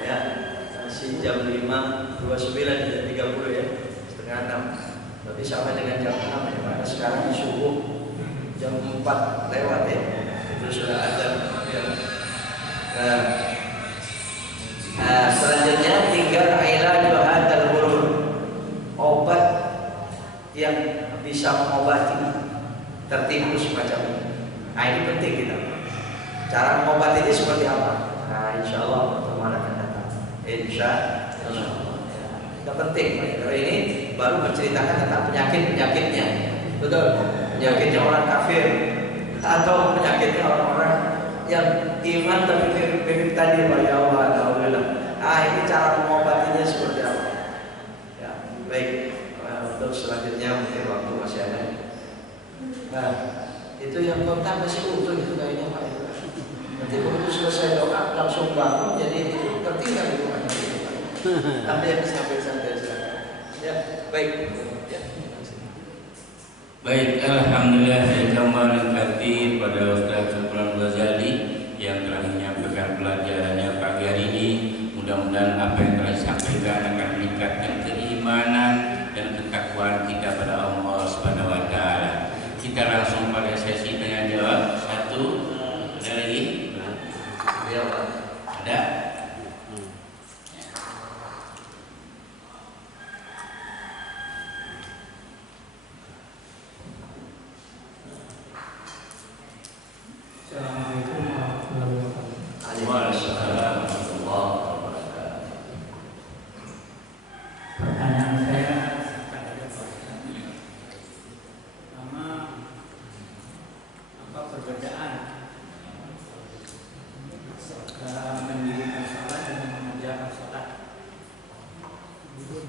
Ya, masih jam 5:29 dan 30 ya, setengah 6. Tapi sama dengan jam 6 ya, karena sekarang subuh jam 4 lewat ya. Itu sudah ada ya. Selanjutnya tinggal ilaju hadzal ghurur, obat yang bisa mengobati tertipu semacam ini. Nah ini penting kita. Cara mengobati ini seperti apa? Nah insya Allah pertemuan akan datang. Insya Allah. Itu penting. Karena ini baru menceritakan tentang penyakitnya. Betul. Penyakitnya orang kafir atau penyakitnya orang-orang yang iman tapi mirip tadi, ya Allah, alhamdulillah. Ah ini cara mengobatinya seperti apa? Ya baik. Untuk selanjutnya mungkin waktu masih ada. Nah itu yang kontak masih utuh itu kayaknya Pak. Nanti begitu selesai doa langsung bangun, jadi itu tertinggal di rumahnya. Ada yang sampai-sampai ya baik. Ya. Baik, alhamdulillah saya kembali kasih pada Ustaz Imam Ghazali yang telah menyampaikan pelajarannya pagi hari ini. Mudah-mudahan apa yang telah disampaikan akan meningkatkan keimanan dan ketakwaan kita pada Allah Subhanahu wa taala. Kita langsung pada sesi tanya jawab. Satu, ada lagi? Ya, Pak. Ada? Assalamualaikum warahmatullahi wabarakatuh. Waalaikumsalam warahmatullahi wabarakatuh. Pertanyaan saya kepada Pak. Pertama, apa perbedaan antara mendirikan salat dan mengerjakan salat?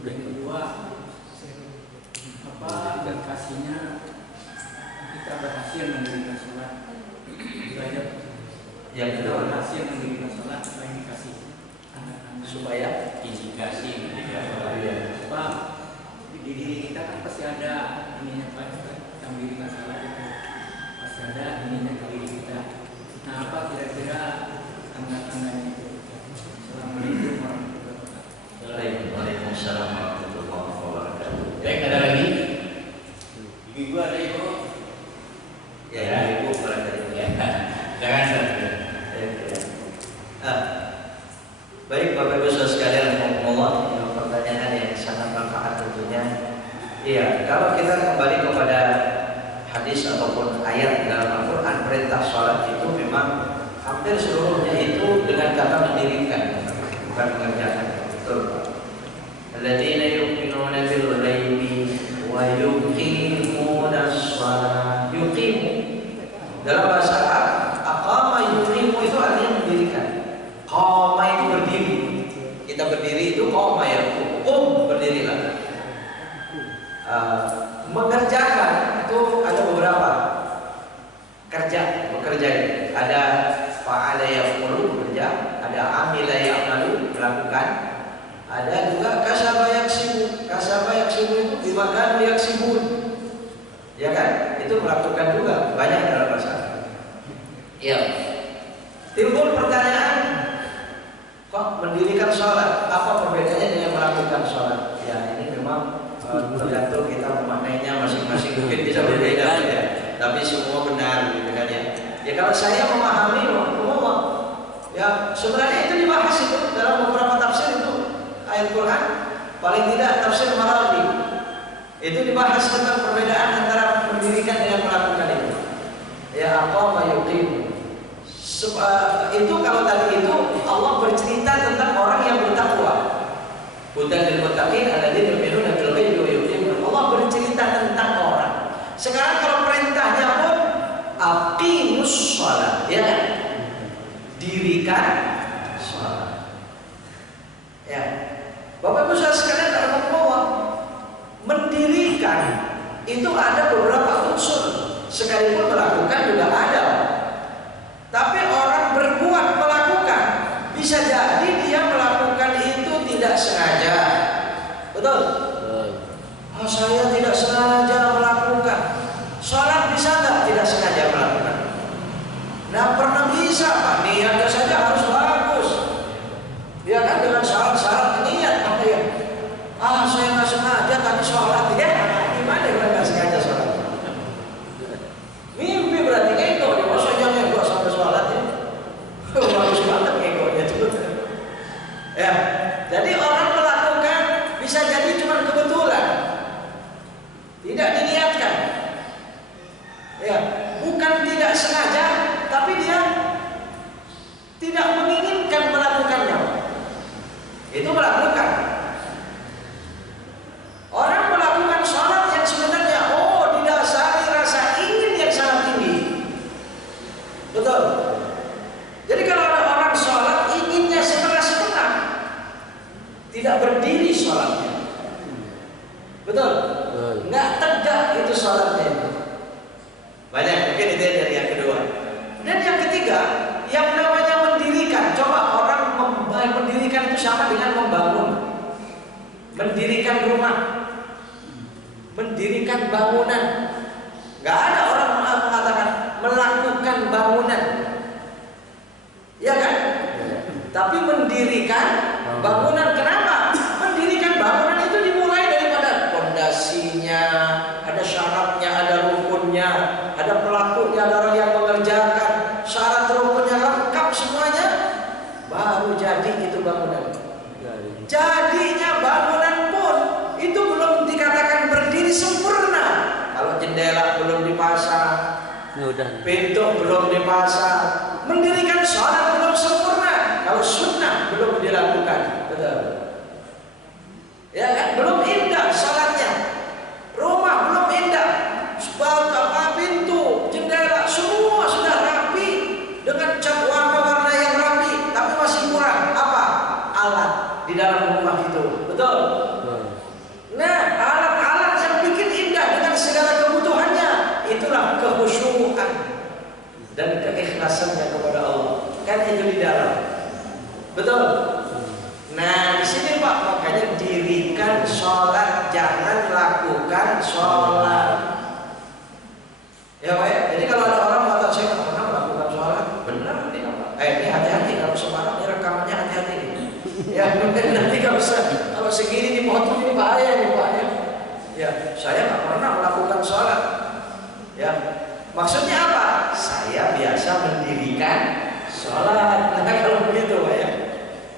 Yang kedua, apa implikasinya kita berhasil mendirikan salat? Yang kedua berhasil mendirikan salat, apa yang dikasih anak-anak supaya Indikasi ketika Pak, di diri kita kan pasti ada ininya Pak, kita mendirikan salat itu pasti ada ininya di diri kita. Nah apa kira-kira tanda-tandanya itu? Assalamualaikum warahmatullahi wabarakatuh. Waalaikumsalam warahmatullahi wabarakatuh. Baik, ada lagi? Ibu ada ibu? Ya, Ibu barangkali. Ya, jangan satu. Baik Bapak Ibu saudara sekalian, mohon yang pertanyaan yang sangat manfaat tentunya. Iya, kalau kita kembali kepada hadis ataupun ayat dalam Al-Quran, perintah sholat itu memang hampir seluruhnya itu dengan kata mendirikan, bukan mengerjakan. Betul Pak. Alladzina yu'minuna bil ghaibi wa yuqimuna shalah. Yuqimu dalam bahasa Arab, aqama yuqimu itu artinya mendirikan. Qama itu berdiri. Kita berdiri itu qama ya. Berdirilah. Mengerjakan itu ada beberapa. Bekerja. Ada fa'ala yaqulu bekerja, ada amila ya'malu melakukan. Ada juga kasaba yaksibu. Kasaba yaksibu itu dimakan yaksibun. Ya kan? Itu melakukan juga banyak dalam bahasa Arab. Ya. Timbul pertanyaan, kok mendirikan sholat? Apa perbedaannya dengan melakukan sholat? Ya ini memang tergantung kita memaknainya masing-masing. Mungkin bisa berbeda ya. Tapi semua benar gitu kan ya. Ya kalau saya memahami, ya sebenarnya itu dibahas itu dalam beberapa tafsir itu ayat Quran, paling tidak tafsir Marawi itu dibahas tentang perbedaan antara mendirikan dengan melakukan itu. Ya aqama yuqim. Itu kalau tadi itu Allah bercerita tentang orang yang bertakwa. Hudan lil muttaqin alladzina yu'minuna bil ghaibi wa yuqimuna. Allah bercerita tentang orang. Sekarang kalau perintahnya pun aqimus shalah, ya kan? Dirikan shalat. Ya. Bapak Ibu saudara sekalian dalam bahwa mendirikan itu ada beberapa unsur. Sekalipun melakukan juga ada. Tapi orang berbuat melakukan, bisa jadi dia melakukan itu tidak sengaja. Betul? Oh, saya tidak sengaja melakukan. Sholat bisa nggak tidak sengaja melakukan? Nah, pernah bisa Pak, niatnya saja harus bagus. Ya kan, dengan syarat-syarat niat Pak ya. Saya nggak sengaja tadi sholat, ya gimana kalau nggak sengaja sholat? Mimpi berarti ego, ya maksudnya ego sampai sholat ya. Bagus banget egonya itu. Ya, jadi orang melakukan bisa jadi cuma kebetulan, tidak diniatkan. Ya, bukan tidak sengaja, tapi dia tidak menginginkan melakukannya. Itu melakukan. Orang melakukan sholat yang sebenarnya didasari rasa ingin yang sangat tinggi. Betul. Jadi kalau ada orang sholat inginnya setengah-setengah, tidak berdiri sholatnya. Betul. Nggak tegak itu sholatnya. Banyak, mungkin itu dari yang kedua. Dan yang ketiga, yang namanya mendirikan. Coba orang mendirikan itu sama dengan membangun. Mendirikan rumah, mendirikan bangunan. Gak ada orang mengatakan melakukan bangunan, ya kan? Tapi mendirikan bangunan. Kenapa? Mendirikan bangunan itu dimulai daripada fondasinya, ada syaratnya, ada rukunnya, ada pelakunya, ada orang yang mengerjakan, syarat rukunnya lengkap semuanya, baru jadi itu bangunan. Jadinya bangunan pun itu belum dikatakan berdiri sempurna. Kalau jendela belum dipasang, pintu belum dipasang, mendirikan sholat belum sempurna. Kalau sunnah belum dilakukan, betul? Ya kan, belum indah sholatnya. Rumah belum indah, pintu, jendela semua sudah rapi dengan cat warna-warna yang rapi, tapi masih kurang apa? Alat di dalam rumah itu, betul? Nah, alat-alat yang bikin indah dengan segala kebutuhannya, itulah kekhusyuan dan keikhlasannya kepada Allah. Kan itu di dalam, betul? Nah, di sini Pak, makanya dirikan sholat, jangan lakukan sholat. Ya Pak ya? Jadi kalau ada orang mengatakan saya nggak pernah melakukan sholat, benar nih Pak. Ini hati-hati kalau sekarang ini rekamannya hati-hati nih. Ya nanti kalau segini dipotong ini bahaya nih Pak ya. Ya, saya nggak pernah melakukan sholat. Ya, maksudnya apa? Saya biasa mendirikan sholat. Nah kalau begitu Pak ya.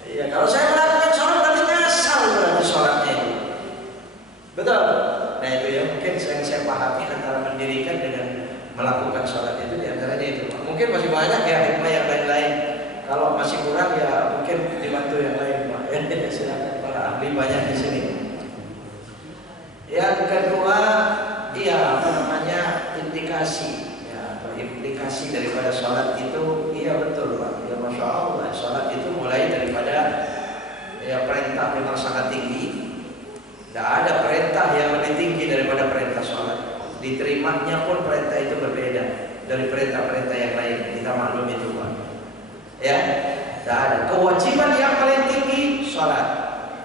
Ya kalau saya melakukan sholat berarti ngasal berarti sholatnya itu. Betul. Nah itu ya mungkin saya pahami antara mendirikan dengan melakukan sholat itu diantaranya itu. Mungkin masih banyak ya hikmah yang lain-lain. Kalau masih kurang ya mungkin dibantu yang lain Pak. Ya silakan para ahli banyak di sini. Yang kedua, implikasi. Ya, implikasi daripada sholat itu, iya betul Pak. Ya Masya Allah, sholat itu mulai daripada ya perintah memang sangat tinggi. Tidak ada perintah yang lebih tinggi daripada perintah sholat. Diterimanya pun perintah itu berbeda dari perintah-perintah yang lain. Kita maklum itu Pak. Ya, tidak ada. Kewajiban yang paling tinggi sholat.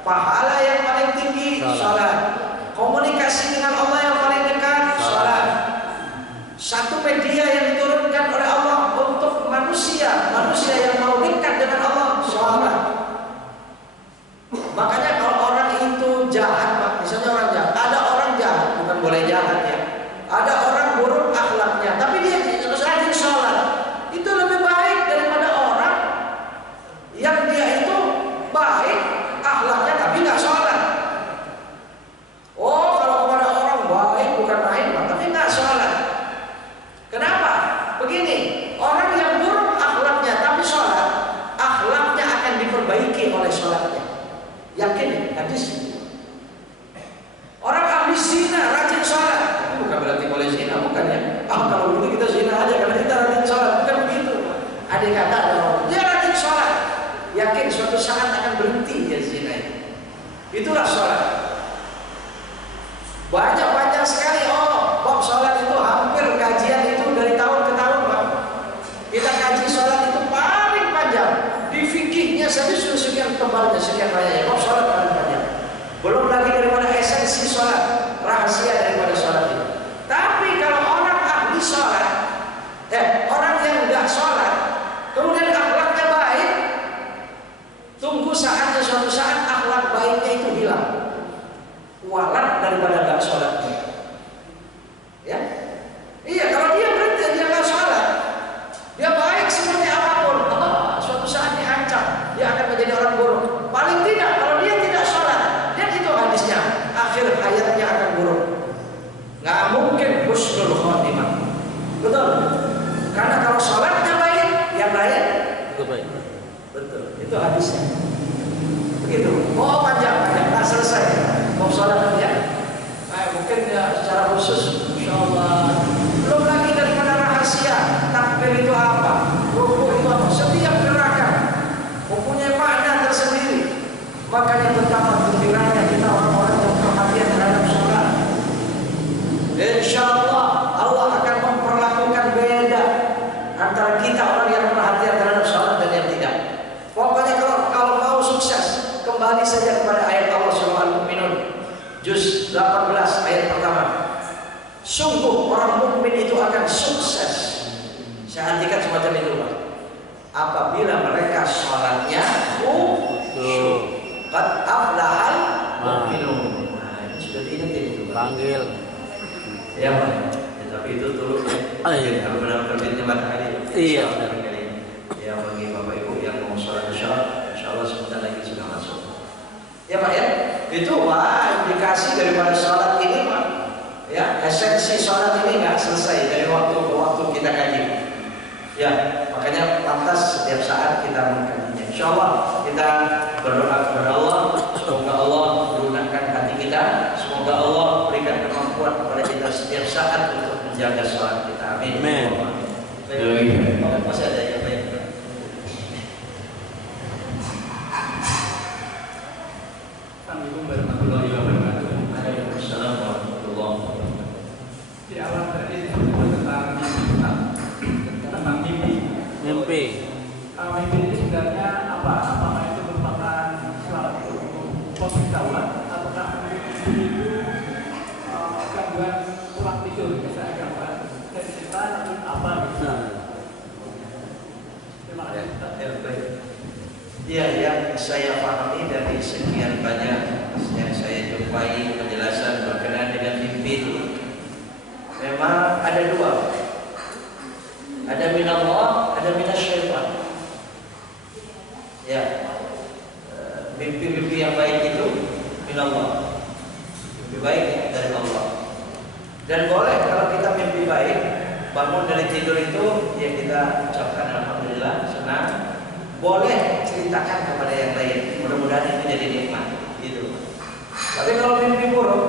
Pahala yang paling tinggi sholat. Komunikasi dengan Allah yang paling dekat sholat. Satu media yang diturunkan oleh Allah untuk manusia yang mau dekat dengan Allah sholat. Makanya kalau orang itu jahat Pak, misalnya orang jahat, ada orang jahat, bukan boleh jahat ya. Ada orang buruk akhlaknya, tapi dia rajin sholat. begini, orang yang buruk akhlaknya tapi sholat, akhlaknya akan diperbaiki oleh sholatnya. Yakin hadis. Orang ahli zina rajin sholat, itu bukan berarti boleh zina, bukan ya? Kalau begitu kita zina aja karena kita rajin sholat, bukan begitu. Ada kata ada orang, dia rajin sholat, yakin suatu saat akan berhenti dia zina itu. Itulah sholat. Banyak sekali bab sholat itu hampir kajian itu dari tahun ke tahun, Pak. Kita kaji sholat itu paling panjang. Di fikihnya saja sudah sekian tebalnya, sekian banyaknya. Bab sholat paling panjang. Belum lagi daripada esensi sholat, rahasia daripada sholat itu. Tapi kalau orang ahli sholat, orang yang tidak sholat, kemudian akhlaknya baik, tunggu saatnya suatu saat akhlak baiknya itu hilang. Walat daripada nggak sholatnya. Ya, iya, kalau dia berhenti dia nggak sholat, dia baik seperti apapun, suatu saat diancam dia akan menjadi orang buruk. Paling tidak kalau dia tidak sholat, dan itu hadisnya, akhir hayatnya akan buruk. Nggak mungkin husnul khotimah. Betul? Karena kalau sholatnya baik, yang lain Itu baik. betul. Itu hadisnya. Begitu. Panjang, nggak selesai. Mau sholat ya? Mungkin ya secara khusus, insyaallah. Belum lagi daripada rahasia takbir itu apa, rukuk itu apa. Setiap gerakan mempunyai makna tersendiri. Makanya betapa gembiranya kita orang-orang yang perhatian terhadap sholat. Insyaallah Allah akan memperlakukan beda antara kita orang yang perhatian terhadap sholat dan yang tidak. Pokoknya kalau mau sukses, kembali saja kepada ayat Allah surah Al-Mu'minun juz 18 ayat pertama. Sungguh orang mukmin itu akan sukses. Saya artikan semacam itu, Pak. Apabila mereka sholatnya khusyuk. Qad aflahal mu'minun. Nah, ini sudah diingetin itu, Pak. Panggil. Ya, Pak. Ya, tapi itu turun ya. Iya. Kalau benar terbitnya matahari. Iya. Ya, bagi Bapak Ibu yang mau sholat isya, insyaallah sebentar lagi sudah masuk. Ya, Pak ya. Itu indikasi daripada sholat ini, Pak. Ya, esensi sholat ini nggak selesai dari waktu ke waktu kita kaji. Ya, makanya pantas setiap saat kita mengkajinya. Insyaallah kita berdoa kepada Allah, semoga Allah melunakkan hati kita, semoga Allah berikan kemampuan kepada kita setiap saat untuk menjaga sholat kita. Amin. Amin. Masih ada ya, Pak? Assalamualaikum warahmatullahi wabarakatuh. Waalaikumsalam warahmatullahi wabarakatuh. Di awal tadi disebut tentang mimpi. Mimpi. Mimpi ini sebenarnya apa? Apakah itu merupakan suatu pemberitahuan ataukah mimpi itu gangguan pola tidur, misalnya gangguan dari setan atau apa? Terima kasih. Ya, yang saya pahami dari sekian banyak yang saya jumpai penjelasan berkenaan dengan mimpi itu, memang ada dua. Ada minallah, ada minasyaitan. Ya, mimpi-mimpi yang baik itu minallah, mimpi baik dari Allah. Dan boleh kalau kita mimpi baik, bangun dari tidur itu, ya kita ucapkan alhamdulillah, senang. Boleh ceritakan kepada yang lain, mudah-mudahan itu jadi nikmat gitu. Tapi kalau mimpi buruk,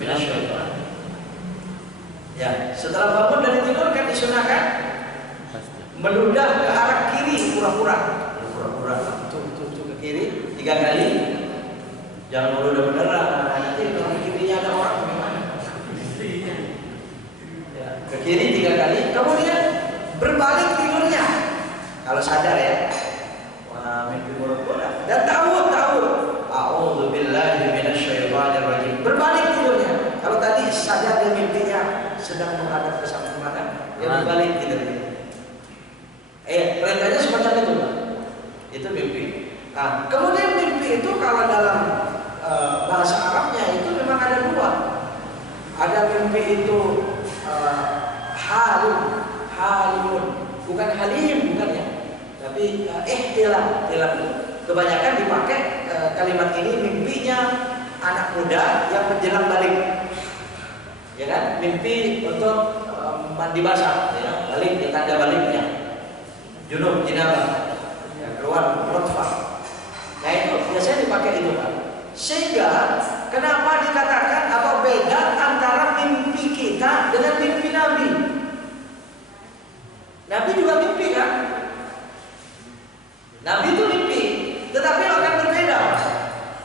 minasyaitan. Ya, setelah bangun dari tidur kan disunahkan meludah ke arah kiri pura-pura tuh ke kiri 3 kali. Jangan meludah beneran, nanti kalau di kirinya ada orang gimana? Ya, ke kiri 3 kali, kemudian berbalik tidurnya. Kalau sadar ya, wah mimpi buruk pula. Dan ta'awud. A'udzubillahi minasyaitonirrajim. Berbalik tidurnya. Kalau tadi sadar dia mimpinya sedang menghadap ke samping mana, ya berbalik tidurnya. Perintahnya semacam itu, Pak. Itu mimpi. Nah, kemudian mimpi itu kalau dalam bahasa Arabnya itu memang ada dua. Ada mimpi itu halun, bukan halim, bukan ya. Tapi ihtilam itu kebanyakan dipakai kalimat ini mimpinya anak muda yang menjelang balik, ya kan? Mimpi untuk mandi basah, ya, balik dia Nabi juga mimpi kan? Nabi itu mimpi, tetapi akan berbeda.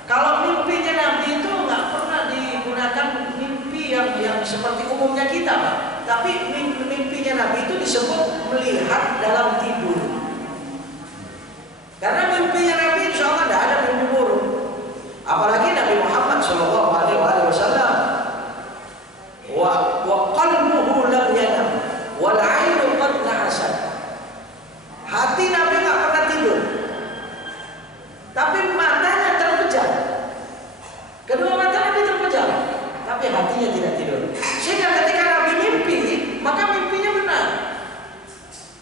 Kalau mimpinya Nabi itu nggak pernah digunakan mimpi yang seperti umumnya kita, Pak. Tapi mimpinya Nabi itu disebut melihat dalam tidur. Karena mimpinya Nabi insya Allah tidak ada mimpi buruk. Apalagi Nabi Muhammad Shallallahu Alaihi Wasallam. Wa qalbuhu lam yanam, wal 'ainu qad na'asat. Hati Nabi nggak pernah tidur, tapi matanya terpejam. Kedua mata Nabi terpejam, tapi hatinya tidak tidur. Sehingga ketika Nabi mimpi, maka mimpinya benar.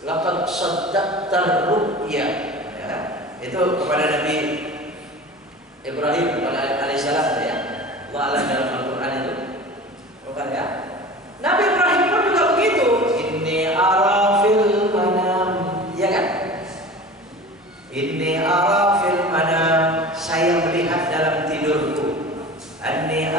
Laqad saddaqta ru'ya. Ya, itu kepada Nabi Ibrahim alaihissalam ya. Allah alam dalam Al-Quran itu, bukan ya? Nabi Ibrahim pun juga begitu. Inni ara fil manam, ya kan? Inni ara fil manam, saya melihat dalam tidurku. Anni